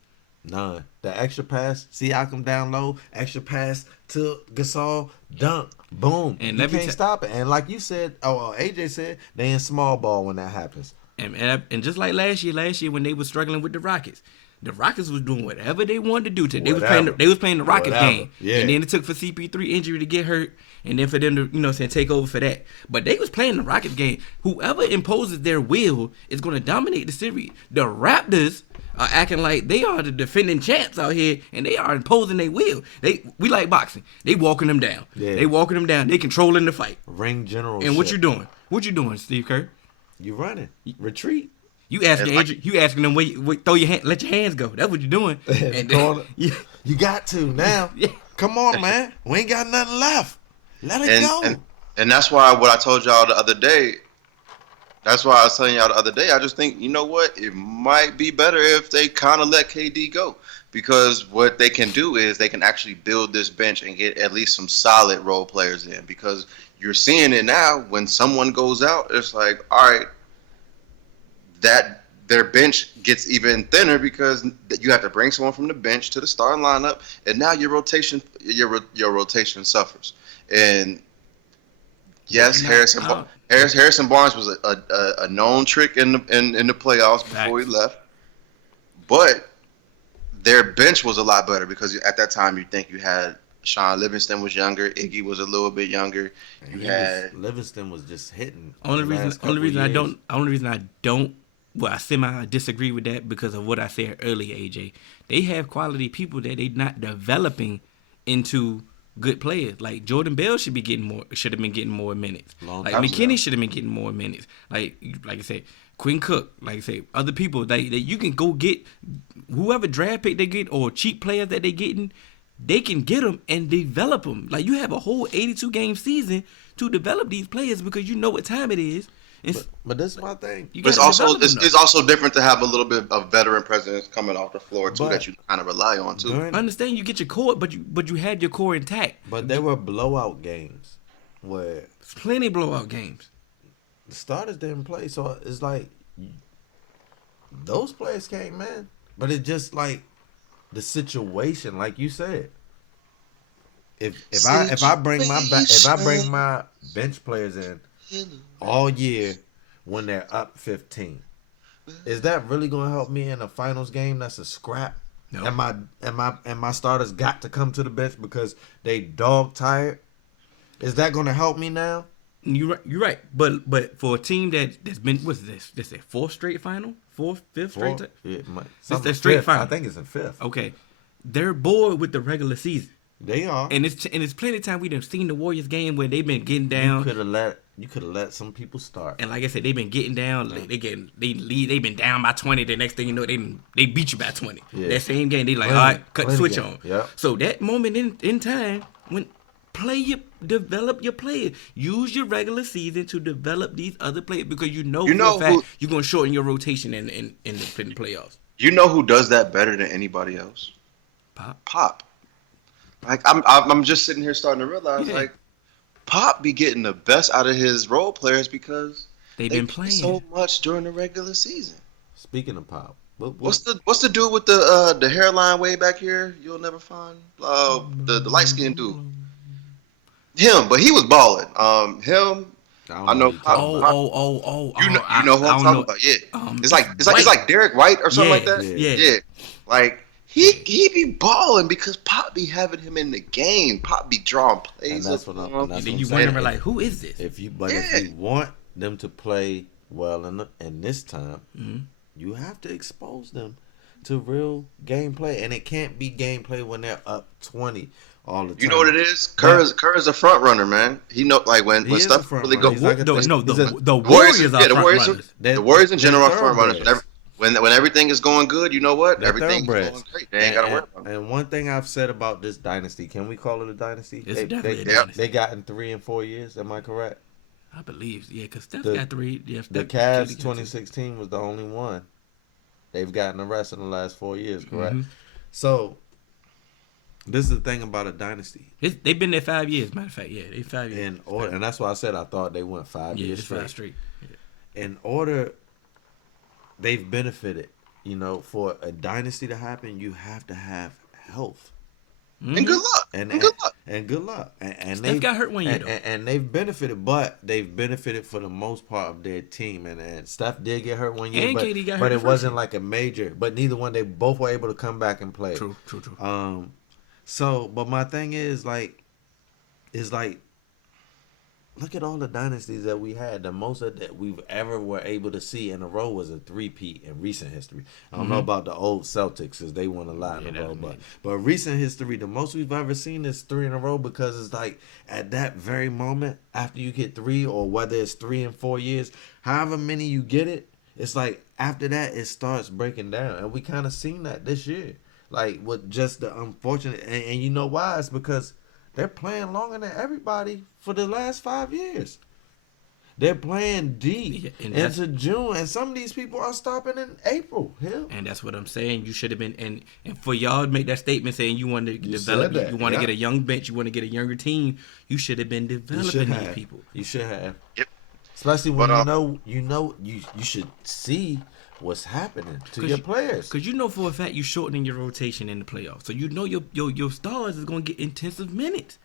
None. The extra pass, Siakam down low, extra pass to Gasol, dunk, boom. And you can't stop it. And like you said, AJ said, they in small ball when that happens. And just like last year when they were struggling with the Rockets was doing whatever they wanted to do. They was playing the Rockets game. Yeah. And then it took for CP3 injury to get hurt, and then for them to take over for that. But they was playing the Rockets game. Whoever imposes their will is going to dominate the series. The Raptors are acting like they are the defending champs out here, and they are imposing their will. We like boxing. They walking them down. Yeah. They walking them down. They controlling the fight. Ring general. And what you doing? What you doing, Steve Kerr? You running. Retreat. You asking them wait, throw your hand, let your hands go. That's what you're doing. And you got to now. Yeah. Come on, man. We ain't got nothing left. Let it go. And that's why what I told y'all the other day. That's why I was telling y'all the other day. I just think, you know what? It might be better if they kind of let KD go, because what they can do is they can actually build this bench and get at least some solid role players in. Because you're seeing it now when someone goes out, it's like, all right, that their bench gets even thinner because you have to bring someone from the bench to the starting lineup, and now your rotation suffers. And yes, Harrison Barnes was a known trick in the playoffs before he left, but their bench was a lot better because at that time you think you had Sean Livingston was younger, Iggy was a little bit younger. Livingston was just hitting. Only reason I don't. Well, I semi disagree with that because of what I said earlier, AJ. They have quality people that they not developing into good players. Like Jordan Bell should have been getting more minutes. Like McKinney should have been getting more minutes. Like I said, Quinn Cook, like I say, other people that you can go get whoever draft pick they get or cheap players that they getting, they can get them and develop them. Like you have a whole 82 game season to develop these players because you know what time it is. But that's my thing. It's also different to have a little bit of veteran presence coming off the floor too that you kind of rely on too. I understand you get your core, but you had your core intact. But there were blowout games where plenty blowout games. The starters didn't play, so it's like those players came in, but it's just like the situation, like you said. if I bring my bench players in all year when they're up 15, is that really going to help me in a finals game? That's a scrap. No. And my starters got to come to the bench because they dog tired. Is that going to help me now? You're right. But for a team that's been, what's this? This a fourth straight final? Fifth straight? Yeah, It's a straight final. I think it's in fifth. Okay. They're bored with the regular season. They are. And it's plenty of time we done seen the Warriors game where they've been getting down. You could have let some people start. And like I said, they've been getting down. Yeah. They've been down by 20. The next thing you know, they beat you by 20. Yeah. That same game, they like, all right, cut the switch on. Yep. So that moment in time when develop your players. Use your regular season to develop these other players because you know for a fact you're gonna shorten your rotation in the playoffs. You know who does that better than anybody else? Pop. Like I'm just sitting here starting to realize like Pop be getting the best out of his role players because they've been playing so much during the regular season. Speaking of Pop, what's the dude with the hairline way back here? You'll never find the light skinned dude. Him, but he was balling. I know. You know who I'm talking about? Yeah, it's like Derek White or something like that. Yeah. Like he be balling because Pop be having him in the game. Pop be drawing plays. And that's what I'm you wonder like, who is this? If you want them to play well in this time, you have to expose them to real gameplay, and it can't be gameplay when they're up 20. All the time. You know what it is? Kerr is a front runner, man. He know like when stuff really go. The Warriors are front runners. The Warriors in general are front runners. When everything is going good, you know what? Everything is going great. They ain't got to worry about it. And one thing I've said about this dynasty, can we call it a dynasty? It's definitely a dynasty. They got in 3 and 4 years. Am I correct? I believe, yeah, because Steph got 3. Yeah, the Cavs 2016 was the only one. They've gotten the rest in the last 4 years, correct? So. This is the thing about a dynasty. They've been there 5 years. Matter of fact, yeah, they 5 years. And that's why I said I thought they went 5 years straight. 5 straight. Yeah. In order, they've benefited. You know, for a dynasty to happen, you have to have health. And good luck. And good luck. And Steph got hurt one year, though. And they've benefited, but they've benefited for the most part of their team. And Steph did get hurt one year, and but, KD got hurt but it wasn't like a major. But neither one, they both were able to come back and play. True. So, but my thing is like, look at all the dynasties that we had. The most that we've ever were able to see in a row was a 3-peat in recent history. I don't know about the old Celtics, because they won a lot in a row. But recent history, the most we've ever seen is 3 in a row, because it's like at that very moment, after you get 3, or whether it's 3 and 4 years, however many you get it, it's like after that, it starts breaking down. And we kind of seen that this year. Like, with just the unfortunate, and you know why? It's because they're playing longer than everybody for the last 5 years. They're playing deep into June, and some of these people are stopping in April. Hell. And that's what I'm saying. You should have been, and for y'all to make that statement saying you want to develop, you want to get a young bench, you want to get a younger team, you should have been developing these people. You should have. Yep. Especially when you should see what's happening to your players. Because you know for a fact you're shortening your rotation in the playoffs. So you know your stars is going to get intensive minutes.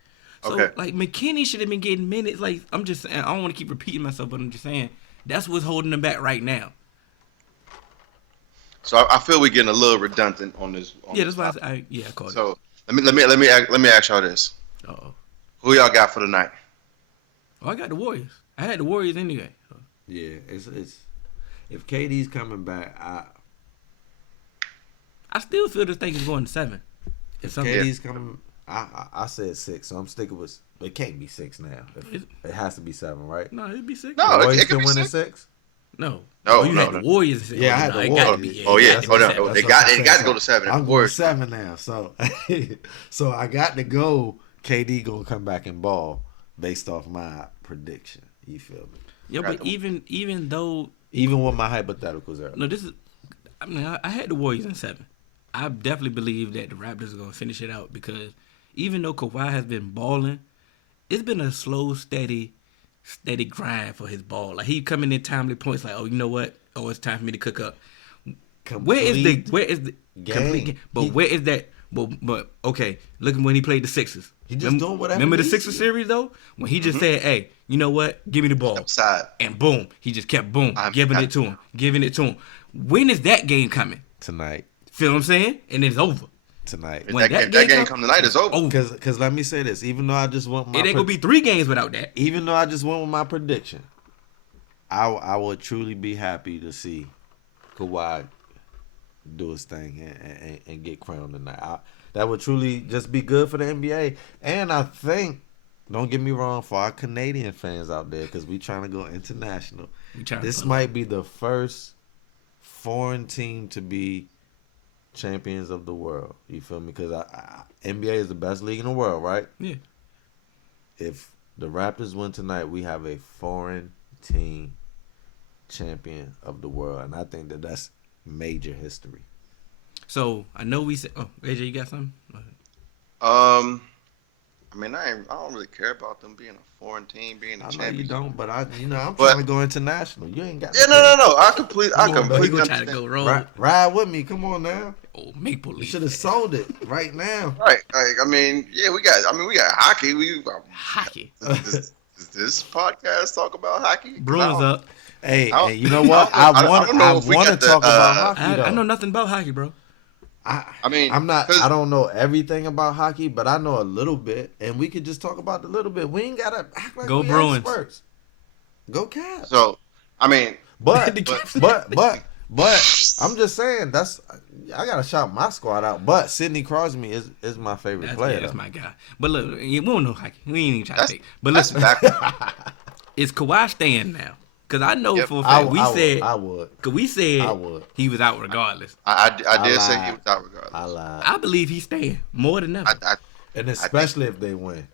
So, like, McKinney should have been getting minutes. Like, I'm just saying, I don't want to keep repeating myself, but I'm just saying, that's what's holding them back right now. So I feel we're getting a little redundant on this. That's why I called it. So let me ask y'all this. Uh-oh. Who y'all got for the night? Oh, I got the Warriors. I had the Warriors anyway. Yeah, it's if KD's coming back, I still feel this thing is going to 7. If KD's coming, I said 6, so I'm sticking with. It can't be 6 now. It has to be 7, right? No, it'd be 6. No, Warriors it can win be at 6. No, you had the Warriors. Yeah, I had the Warriors. They got to go to 7. I'm going 7 now, so so I got to go. KD gonna come back and ball based off my prediction. You feel me? Yeah, but even with my hypotheticals earlier. No, this is. I mean, I had the Warriors in 7. I definitely believe that the Raptors are gonna finish it out because even though Kawhi has been balling, it's been a slow, steady grind for his ball. Like he coming in timely points. Like, oh, you know what? Oh, it's time for me to cook up. Where is the game? But where is that? But okay, look at when he played the Sixers. He just doing whatever. Remember the he Sixers needs. series though, when he just said, "Hey, you know what? Give me the ball," Upside. and boom, he just kept giving it to him. When is that game coming? Tonight. Feel what I'm saying? And it's over. Tonight. If that game come tonight, it's over. Because let me say this. Even though I just went It ain't gonna be 3 games without that. Even though I just went with my prediction, I would truly be happy to see Kawhi do his thing and get crowned tonight. That would truly just be good for the NBA. And I think, don't get me wrong, for our Canadian fans out there, because we trying to go international, this might be the first foreign team to be champions of the world. You feel me? Because NBA is the best league in the world, right? Yeah. If the Raptors win tonight, we have a foreign team champion of the world, and I think that's major history. So I know we said. Oh, AJ, you got something? I mean, I don't really care about them being a foreign team, being a I know champion. you don't, but I'm trying to go international. You ain't got. Yeah, no. I completely He gonna understand. try to go roll. Ride with me. Come on now. Oh, Maple You Leaf. should have sold it right now. Right. Like, I mean, yeah, we got hockey. Hockey. Does this podcast talk about hockey? 'Cause Bruins up. Hey, I don't- hey, you know what? I I don't know want if we to got the, talk about hockey. I though. know nothing about hockey, bro. I mean, I'm not. 'cause- I don't know everything about hockey, but I know a little bit, and we could just talk about the little bit. We ain't gotta act like Go we Bruins. experts. Go Cavs. So, I mean, But The Cavs. but I'm just saying I gotta shout my squad out. But Sidney Crosby is my favorite player. That's my guy. But look, we don't know hockey. We ain't even trying to that's take. But that's listen, back. is Kawhi staying now? Because I know Yep. for a fact I would. Cause we said I would. he was out regardless. I did say lied. he was out regardless. I lied. I believe he's staying more than ever. And especially if they win.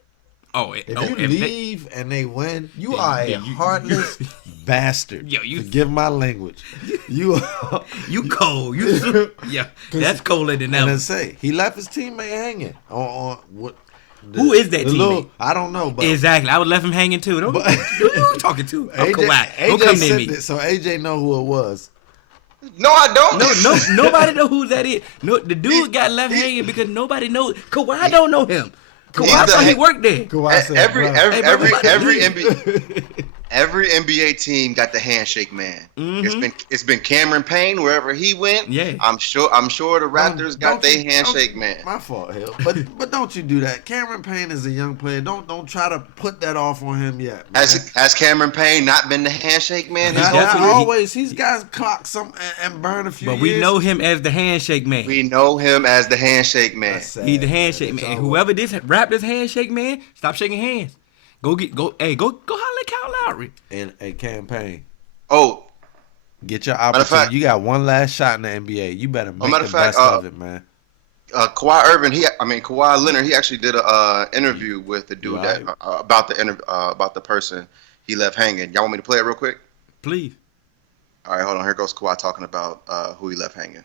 If If you leave and they win, you are a then you- heartless bastard. Yo, you- forgive my language. You you cold. You yeah, that's colder than and ever. then say he left his teammate hanging on what? Who is that teammate? I don't know, but Exactly. I would left him hanging too. Who you talking to? I'm Kawhi. Don't come near said me. it, so AJ know who it was. No, I don't. No, nobody know who that is. No, the dude got left hanging because nobody knows. Kawhi don't know him. Kawhi thought he worked there. Kawhi said, every "Bruh." every NBA team got the handshake man. It's been Cameron Payne wherever he went. Yeah. I'm sure the Raptors got their don't handshake man. My fault, Hill. But don't you do that. Cameron Payne is a young player. Don't try to put that off on him yet. Man. Has Cameron Payne not been the handshake man? Not always. He's got clock some and burn a few. But we years. know him as the handshake man. We know him as the handshake man. That's sad, He's the handshake man. And whoever this Raptors handshake man, stop shaking hands. Go holler at Kyle Lowry. in a campaign. Oh, Get your of opportunity. fact- You got one last shot in the NBA. You better make matter the of fact, best of it, man. Kawhi Leonard, he actually did a interview with the dude Right. that about the person he left hanging. Y'all want me to play it real quick? Please. All right, hold on. Here goes Kawhi talking about who he left hanging.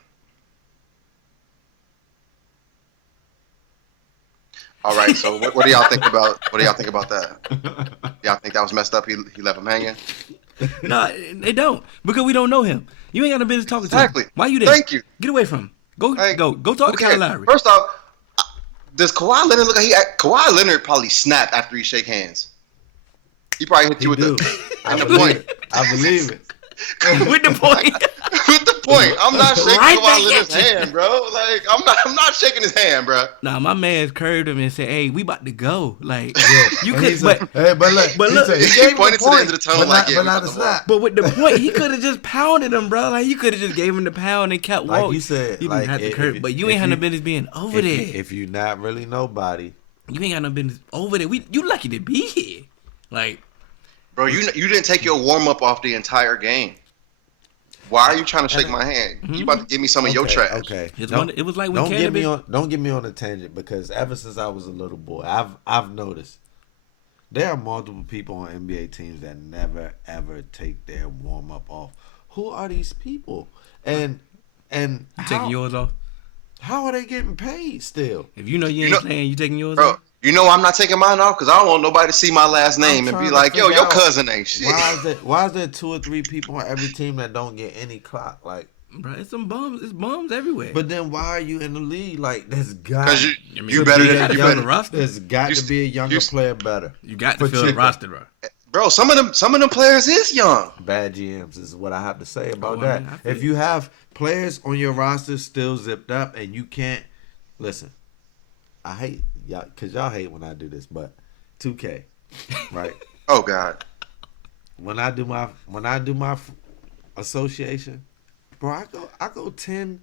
All right, so what do y'all think about that? Y'all think that was messed up? He left him hanging. No, they don't. Because we don't know him. You ain't got no business talking Exactly. to him. Why you there? Thank you. Get away from him. Go Hey, talk to Okay, Kyle Lowry. first off, does Kawhi Leonard look like Kawhi Leonard probably snapped after he shake hands? He probably hit you with do. the point. I believe it. With the point. With the point, I'm not shaking Right Kawhi back Leonard's at you. hand, bro. Like I'm not shaking his hand, bro. Nah, my man's curved him and said, "Hey, we about to go." Like you And he could, said, but hey, but look, look, he gave him pointed the to the point, end of the tunnel but like, not, yeah, but we not about a to snap. but with the point, he could have just pounded him, bro. Like you could have just gave him the pound and kept Like walking. you said, you like, didn't have to if curve, you- but you if ain't had no you- business being over there. If you're not really nobody, You ain't got no business over there. You lucky to be here. Like Bro, you didn't take your warm up off the entire game. Why are you trying to shake my hand? You about to give me some of your trash. Okay, it was like when don't get me cannabis. don't get me on a tangent because ever since I was a little boy, I've noticed there are multiple people on NBA teams that never ever take their warm up off. Who are these people? And You taking yours off. how are they getting paid still? If you know you You ain't know- playing, you taking yours Bro, off. you know I'm not taking mine off because I don't want nobody to see my last name and trying be to like, yo, figure your out cousin ain't shit. Why is there 2 or 3 people on every team that don't get any clock? Like Bro, it's some bums. It's bums everywhere. But then why are you in the league? Like, there's got Because to you better be than a you young, on the roster. there's got to be a younger player better. You got to For fill the Chico. roster, bro. bro. Some of them players is young. Bad GMs is what I have to say about Oh, that. man, I feel If you have players on your roster still zipped up and you can't listen, I hate y'all because y'all hate when I do this, but 2K, right? Oh God. when I do my association, bro, I go 10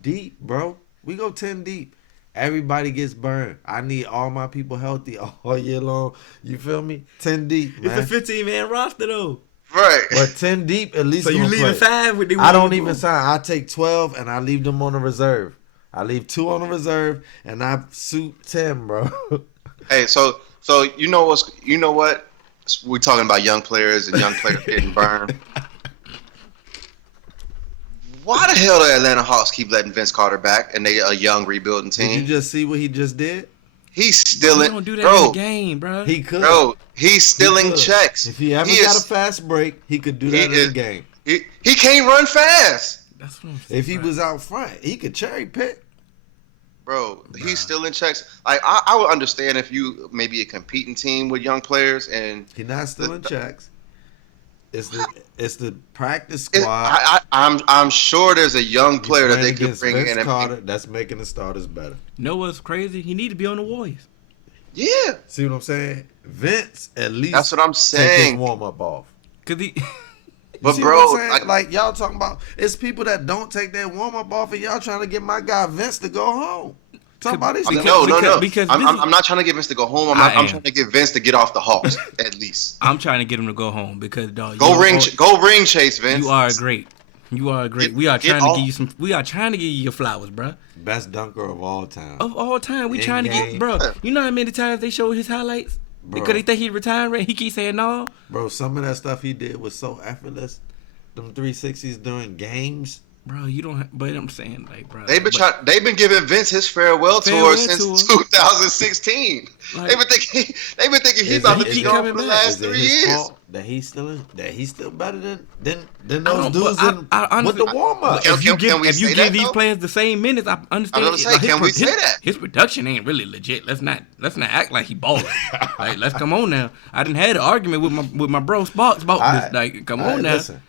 deep, bro. We go 10 deep. Everybody gets burned. I need all my people healthy all year long. You feel me? 10 deep, man. It's a 15-man roster though. Right. But 10 deep at least. So you gonna leaving play. 5 with the I don't even sign. I take 12 and I leave them on the reserve. I leave 2 on the reserve and I suit 10, bro. Hey, so you know what? We're talking about young players and young players getting burned. Why the hell do the Atlanta Hawks keep letting Vince Carter back and they a young rebuilding team? Did you just see what he just did? He's stealing. Don't do that bro, in the game, bro. He could. Bro, he's stealing could. checks. If he ever He got is- a fast break, he could do that in the game. He can't run fast. That's what I'm saying. If he was out front, he could cherry pick. Bro, he's stealing checks. Like I would understand if you maybe a competing team with young players and He not stealing checks. It's the practice it, squad. I'm sure there's a young He's player that playing they could against bring Vince in and Carter that's making the starters better. You know what's crazy? He need to be on the Warriors. yeah. See what I'm saying? Vince at least That's what I'm take his saying. warm up off. Cause he But See bro, what I'm saying? like, like y'all talking about, it's people that don't take their warm up off, and y'all trying to get my guy Vince to go home. Talking about this. no. because I'm Vince- not trying to get Vince to go home. I I'm am. trying to get Vince to get off the Hawks at least. I'm trying to get him to go home because dog. Go ring chase, Vince. You are great. You are great. Get- We are get trying to off. give you some. We are trying to give you your flowers, bro. Best dunker of all time. Of all time, we In trying to game. get, bro. You know how many times they showed his highlights Bro. because they think he's retiring. He keeps saying no. Bro, some of that stuff he did was so effortless. Them 360s during games. Bro, you don't. But I'm saying, like, bro. They've been giving Vince his farewell tour since 2016. Like- they've been thinking he's Is about it- to is be it- gone for the coming last Is it 3 his years. fault that he's still better than I those don't- dudes but with honestly, the warm up? Can- If you can we give say that, these though? players the same minutes, I understand. I was gonna say, Like, can we his, say that? His production ain't really legit. Let's not act like he balling. Like, let's come on now. I didn't had an argument with my bro Sparks about this. Like, come on now. Listen,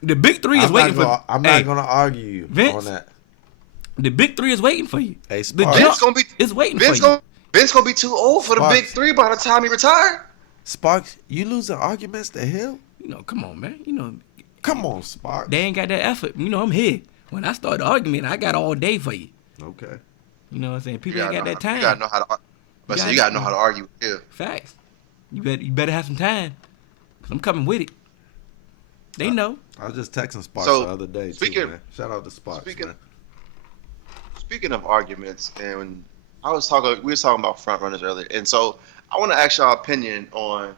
The big three is waiting for. I'm Hey, not gonna argue you Vince, on that. The big three is waiting for you. Hey, The Sparks. jump Vince gonna be is waiting Vince for you. Vince gonna be too old for the Sparks. big 3 by the time he retire. Sparks, you losing arguments to Hill? You know, come on, man. You know, Come on, Sparks. they ain't got that effort. You know, I'm here. When I start the argument, I got all day for you. Okay. You know what I'm saying? People You ain't got gotta that time. You gotta know how to. But you gotta know how to argue here. Facts. You better have some time. Cause I'm coming with it. They know. I was just texting Sparks So, the other day speaking- too, man. Shout out to Sparks, man. Speaking of arguments, and we were talking about front runners earlier, and so I want to ask y'all opinion on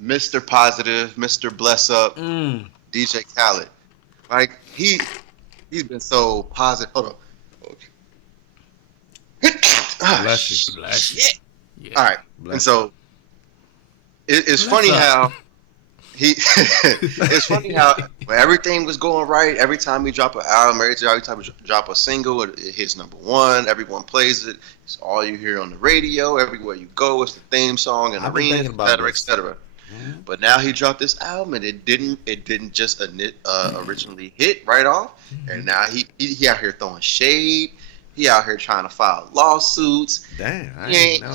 Mr. Positive, Mr. Bless Up, DJ Khaled. Like he's been so positive. Hold on. Okay. Bless you. Bless you. Shit. Yeah. All right, Bless and so it's funny up. how it's funny how when everything was going right, every time we drop an album, every time we drop a single, it hits #1. Everyone plays it. It's all you hear on the radio. Everywhere you go, it's the theme song and I've been arenas, thinking about etc., this. etc. But now he dropped this album, and it didn't just originally hit right off, and now he out here throwing shade. He out here trying to file lawsuits. Damn, I He ain't ain't know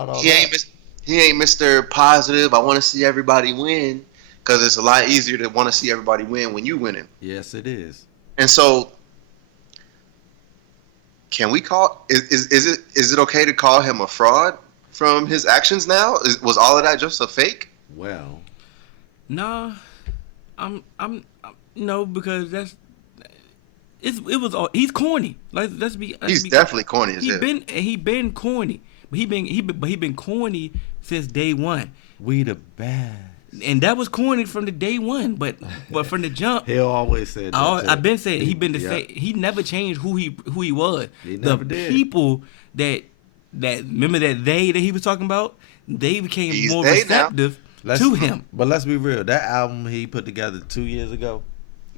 about all that. he ain't Mr. Positive. I want to see everybody win, because it's a lot easier to want to see everybody win when you winning. Yes, it is. And so, can we call is it okay to call him a fraud from his actions now? Was all of that just a fake? Well, Nah, I'm no, because it was all, he's corny. Let's be. He's definitely corny as hell. He been corny, but he been corny since day one, we the best. and that was corny from the day one. But from the jump, He'll always say that. too. I've been saying Yeah. he never changed who he was. He The never did. people that remember that he was talking about, they became He's more they now. receptive to him. But let's be real. That album he put together 2 years ago,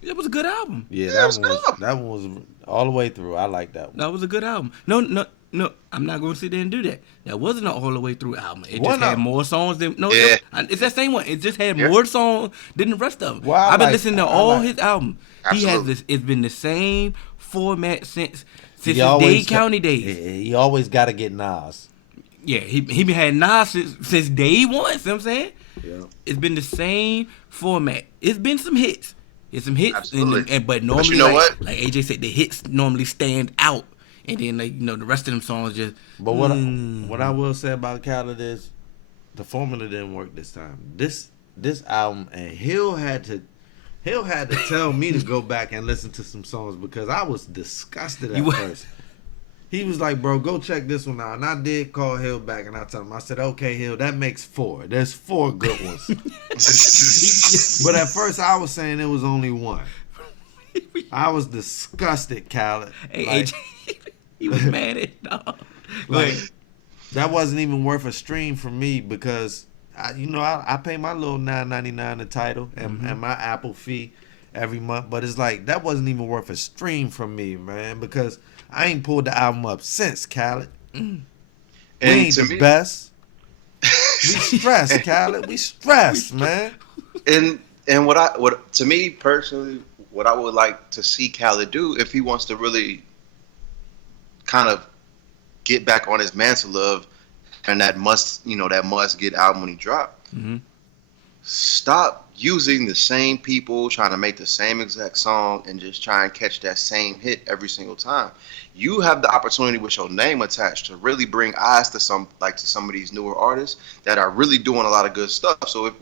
It was a good album. Yeah, Yeah, it was good. that one was all the way through. I like that one. That was a good album. No. I'm not going to sit there and do that. That wasn't an all the way through album. It Why just had not? more songs than Yeah. it's that same one. It just had more songs than the rest of them. Well, I I've been like- listening to I all like- his albums. He has Absolutely. this. It's been the same format since his He always Dade County days. He always got to get Nas. Yeah, he been had Nas since day one. See what I'm saying? Yeah. It's been the same format. It's been some hits. It's some hits, Absolutely. but normally, you know what? like AJ said, the hits normally stand out, and then the rest of them songs just. But what I will say about Khaled is the formula didn't work this time. This album, and Hill had to tell me to go back and listen to some songs because I was disgusted at first. He was like, bro, go check this one out. And I did call Hill back and I told him, I said, okay, Hill, that makes 4. There's 4 good ones. But at first I was saying it was only 1. I was disgusted, Khaled. Hey, Like, AJ, he was mad at dog. like, that wasn't even worth a stream for me because I pay my little $9.99 the title and my Apple fee every month, but it's like that wasn't even worth a stream from me, man, because I ain't pulled the album up since, Khaled. We ain't to the me, best. We stressed, Khaled. We stressed, man. and what to me personally, what I would like to see Khaled do if he wants to really kind of get back on his mantle of and that must get album when he dropped. Mm-hmm. Stop using the same people, trying to make the same exact song, and just try and catch that same hit every single time. You have the opportunity with your name attached to really bring eyes to some of these newer artists that are really doing a lot of good stuff. So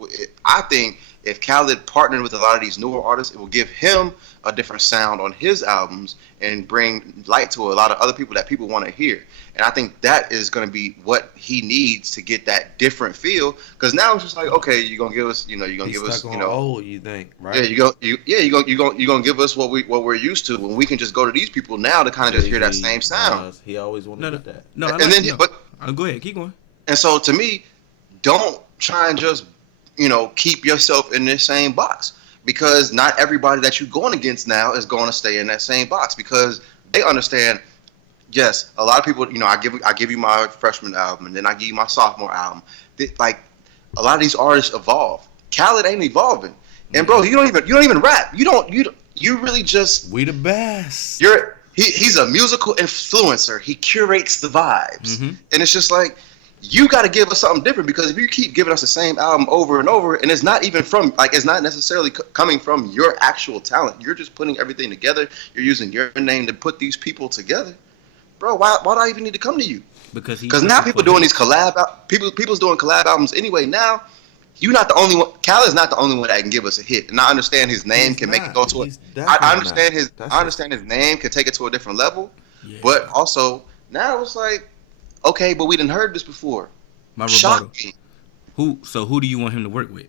I think if Khaled partnered with a lot of these newer artists, it will give him a different sound on his albums and bring light to a lot of other people that people want to hear. And I think that is going to be what he needs to get that different feel. Because now it's just like, okay, you're gonna give us, you're gonna give us, old, you think, right? yeah, you're gonna give us what we're used to, when we can just go to these people now to kind of just hear that same sound. He always wanted to get that. No, go ahead, keep going. And so to me, don't try and just keep yourself in this same box, because not everybody that you're going against now is going to stay in that same box, because they understand. Yes, a lot of people, I give you my freshman album, and then I give you my sophomore album. Like, a lot of these artists evolve. Khaled ain't evolving, and bro, you don't even rap. You really just We the best. He's a musical influencer. He curates the vibes, Mm-hmm. and it's just like, you got to give us something different, because if you keep giving us the same album over and over, and it's not even from, it's not necessarily coming from your actual talent. You're just putting everything together. You're using your name to put these people together. Bro, why do I even need to come to you? Because now people's doing collab albums anyway. Now, you're not the only one. Khaled's not the only one that can give us a hit. And I understand his name can make it go to I understand his name can take it to a different level. Yeah. But also, now it's like, okay, but we didn't heard this before. My rebuttal. Shock me. Who do you want him to work with?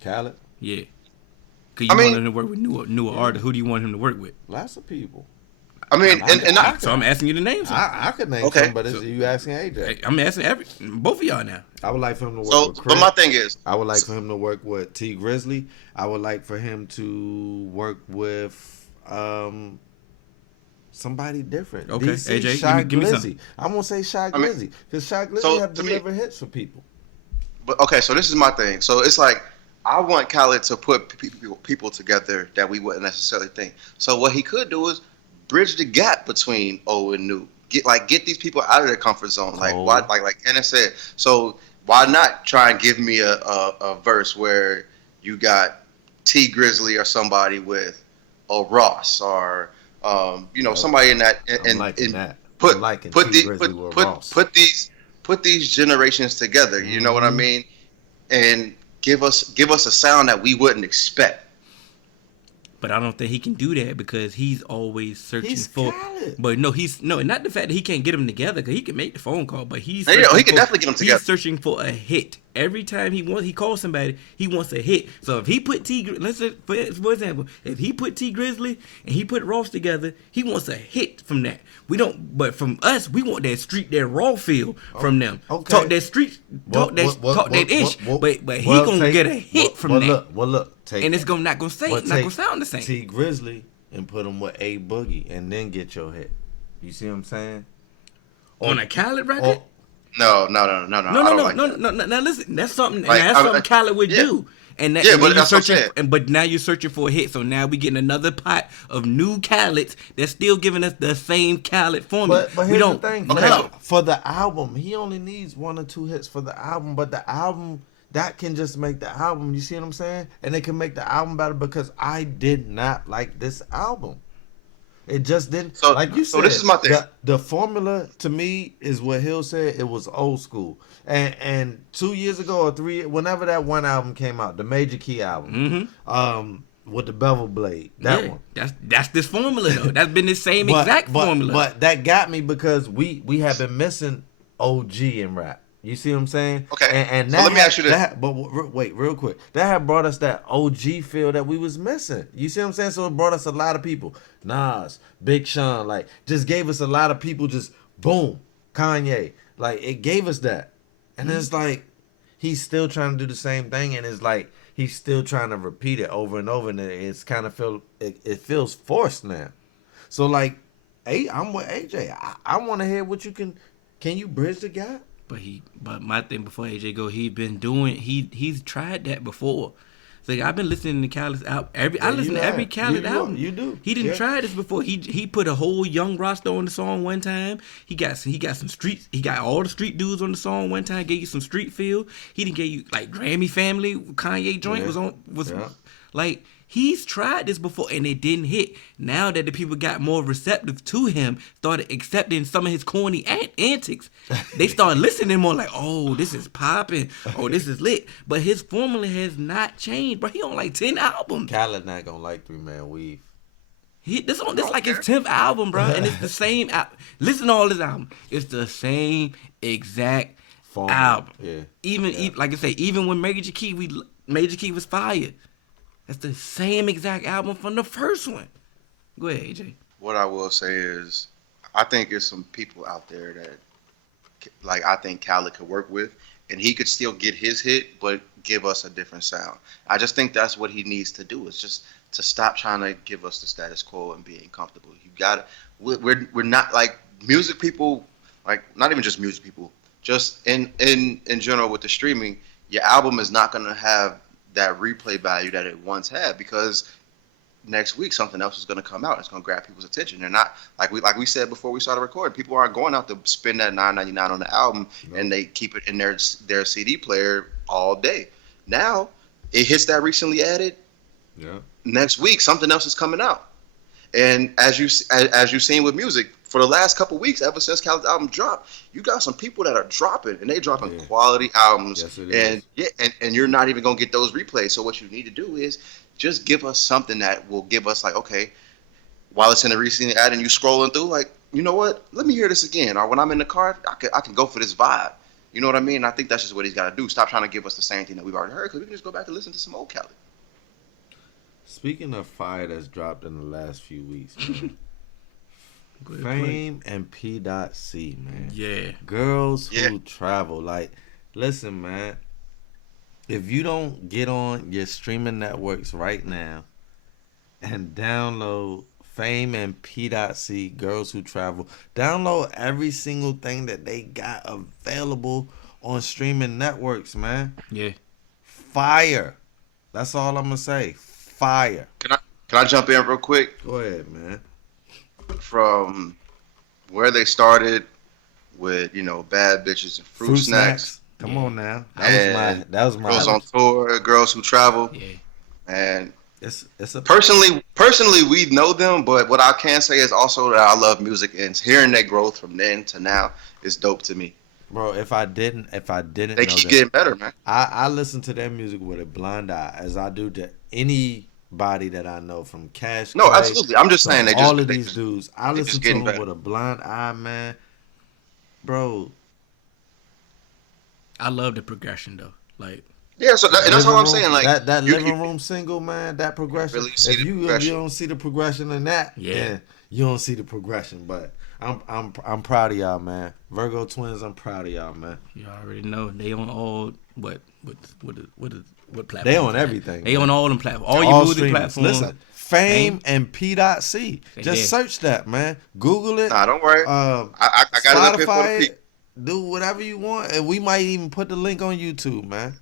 Khaled? Yeah. Cause you want him to work with newer artists. Who do you want him to work with? Lots of people. I mean, So I'm asking you the names. I could name some, but you asking AJ. I'm asking both of y'all now. I would like for him to work with Chris. But my thing is, I would like for him to work with T Grizzly. I would like for him to work with somebody different. Okay, DC, AJ, Shy give me Glizzy. something. I'm gonna say Shy Glizzy because Shy Glizzy So, have to me- delivered hits for people. but okay, so this is my thing. So it's like, I want Khaled to put people together that we wouldn't necessarily think. So what he could do is bridge the gap between old and new. Get these people out of their comfort zone. Like why, like Anna said. So why not try and give me a verse where you got T Grizzly or somebody with a Ross or somebody in that and put these generations together. You know what I mean? And give us a sound that we wouldn't expect. But I don't think he can do that because he's always searching for. Khaled. But not the fact that he can't get them together, because he can make the phone call. But he's he can definitely get them together. He's searching for a hit. every time he calls somebody, he wants a hit. So if he put let's say, for example, if he put T Grizzly and he put Ross together, he wants a hit from that. We don't, but from us, we want that street, that raw feel from them. Okay. Talk that street, talk that ish. But he gonna get a hit from that. Look, and it's not gonna sound the same. T Grizzly and put him with A Boogie and then get your hit. You see what I'm saying? On a Khaled record? No. Now listen, that's something. Like, Something Khaled would do. And that, but that's what I'm saying. But now you're searching for a hit, so now we getting another pot of new Khaleds that's still giving us the same Khaled formula. But here's the thing. Okay. For the album, he only needs 1 or 2 hits for the album. But the album, that can just make the album. You see what I'm saying? And it can make the album better because I did not like this album. It just didn't. So, like you said, so this is my thing. The formula to me is what Hill said. It was old school. And 2 years ago or 3, whenever that one album came out, the Major Key album, with the bevel blade, that one. That's this formula though. That's been the same exact formula. But that got me because we have been missing OG in rap. You see what I'm saying? Okay. And so let me ask you this. Wait, real quick. That had brought us that OG feel that we was missing. You see what I'm saying? So it brought us a lot of people. Nas, Big Sean, like, just gave us a lot of people just, boom, Kanye. Like, it gave us that. And it's like, he's still trying to do the same thing, and it's like, he's still trying to repeat it over and over, and it's kind of it feels forced now. So, like, I'm with AJ. I want to hear what you can you bridge the gap? But my thing before AJ go, he's tried that before. So like, I've been listening to Khaled's album. I listen to every Khaled album. You do. He didn't try this before. He put a whole young roster on the song one time. He got some streets. He got all the street dudes on the song one time. Gave you some street feel. He didn't give you like Grammy Family. Kanye joint was like. He's tried this before and it didn't hit. Now that the people got more receptive to him, started accepting some of his corny antics, they started listening more like, oh, this is popping. Oh, this is lit. But his formula has not changed, bro. He on like 10 albums. Khaled not gonna like 3 Man Weave. This like his 10th album, bro. And it's the same listen to all his albums. It's the same exact album. Yeah. Even like I say, even when Major Key was fire. That's the same exact album from the first one. Go ahead, AJ. What I will say is, I think there's some people out there that, like, I think Khaled could work with, and he could still get his hit, but give us a different sound. I just think that's what he needs to do. Is just to stop trying to give us the status quo and being comfortable. You got to. We're not like music people, like not even just music people. Just in general with the streaming, your album is not going to have that replay value that it once had because next week something else is going to come out. It's going to grab people's attention. They're not like we said before we started recording. People aren't going out to spend that $9.99 on the album and they keep it in their CD player all day. Now it hits that recently added. Yeah. Next week something else is coming out, and as you've seen with music for the last couple weeks, ever since Khaled's album dropped, you got some people that are dropping, and they dropping quality albums, and you're not even gonna get those replays. So what you need to do is just give us something that will give us like, okay, while it's in the recent ad and you scrolling through, like, you know what? Let me hear this again. Or when I'm in the car, I can go for this vibe. You know what I mean? I think that's just what he's got to do. Stop trying to give us the same thing that we've already heard, because we can just go back and listen to some old Khaled. Speaking of fire that's dropped in the last few weeks, man. Fame and P.C, man. Yeah. Girls who travel. Like, listen, man. If you don't get on your streaming networks right now and download Fame and P.C, Girls Who Travel, download every single thing that they got available on streaming networks, man. Yeah. Fire. That's all I'm going to say. Fire. Can I jump in real quick? Go ahead, man. From where they started with, Bad Bitches and Fruit Snacks. Come on now. That was my Girls on Tour, Girls Who Travel. Yeah. And it's a personally we know them, but what I can say is also that I love music, and hearing their growth from then to now is dope to me. Bro, if I didn't they keep getting better, man. I listen to their music with a blind eye, as I do to anybody that I know, from Cash. No, absolutely. I'm just saying these dudes. I listen to them with a blind eye, man. Bro, I love the progression though. Like, Yeah, so that's all I'm saying. Like that you, living room single, man, that progression. really see If the you progression. don't see the progression in that, Yeah. then you don't see the progression. But I'm proud of y'all, man. Virgo twins, I'm proud of y'all, man. you already know they on all what platform? They on everything. They man. on all them platforms. All your music streamers. platforms. Listen, Fame and P.C. They Just there. search that, man. Google it. Nah, don't worry. I got it up here for the Spotify people. it. Do whatever you want, and we might even put the link on YouTube, man.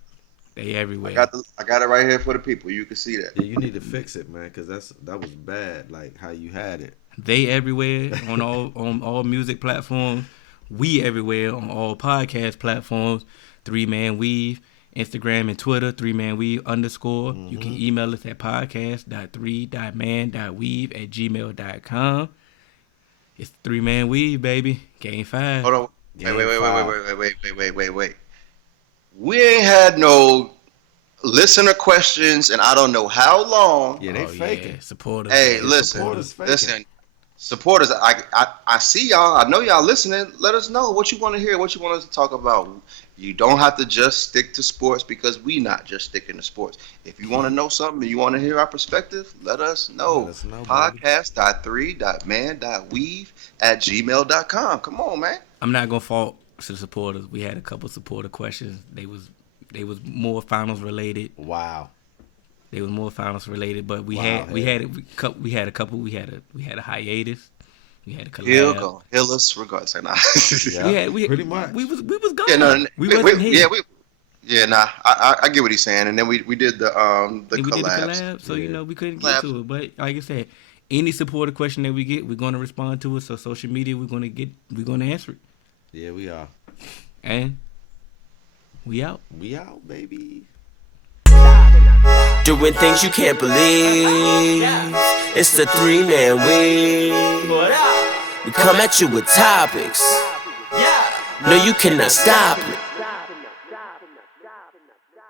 They everywhere. I got it right here for the people. You can see that. Yeah, you need to fix it, man, because that was bad. Like how you had it. They everywhere on all music platforms. We everywhere on all podcast platforms. 3Man Weave, Instagram and Twitter. 3Man Weave _. Mm-hmm. You can email us at podcast.3.man.weave@gmail.com. It's 3Man Weave, baby. Game 5. Hold on. Game Wait. We ain't had no listener questions, and I don't know how long. Yeah, they faking. Yeah. Supporters. Hey, Yeah, listen, supporters faking. listen. Supporters, I see y'all. I know y'all listening. Let us know what you want to hear, what you want us to talk about. You don't have to just stick to sports because we not just sticking to sports. If you want to know something and you want to hear our perspective, let us know. Podcast.3.man.weave@gmail.com. Come on, man. I'm not gonna fault the supporters. We had a couple supporter questions. They was more finals related. Wow. They was more finals related, but we Wow, had a couple. We had a hiatus. We had a collab. Heal us regardless. Nah. Yeah, we pretty much. We was gone. Yeah, no, we wasn't here. I get what he's saying. And then we did the And we collabs. did the collab, so we couldn't get to it. But like I said, any supporter question that we get, we're gonna respond to it. So social media, we're gonna answer it. Yeah, we are. And we out. We out, baby. Doing things you can't believe. It's the 3-Man Weave. We come at you with topics. No, you cannot stop it.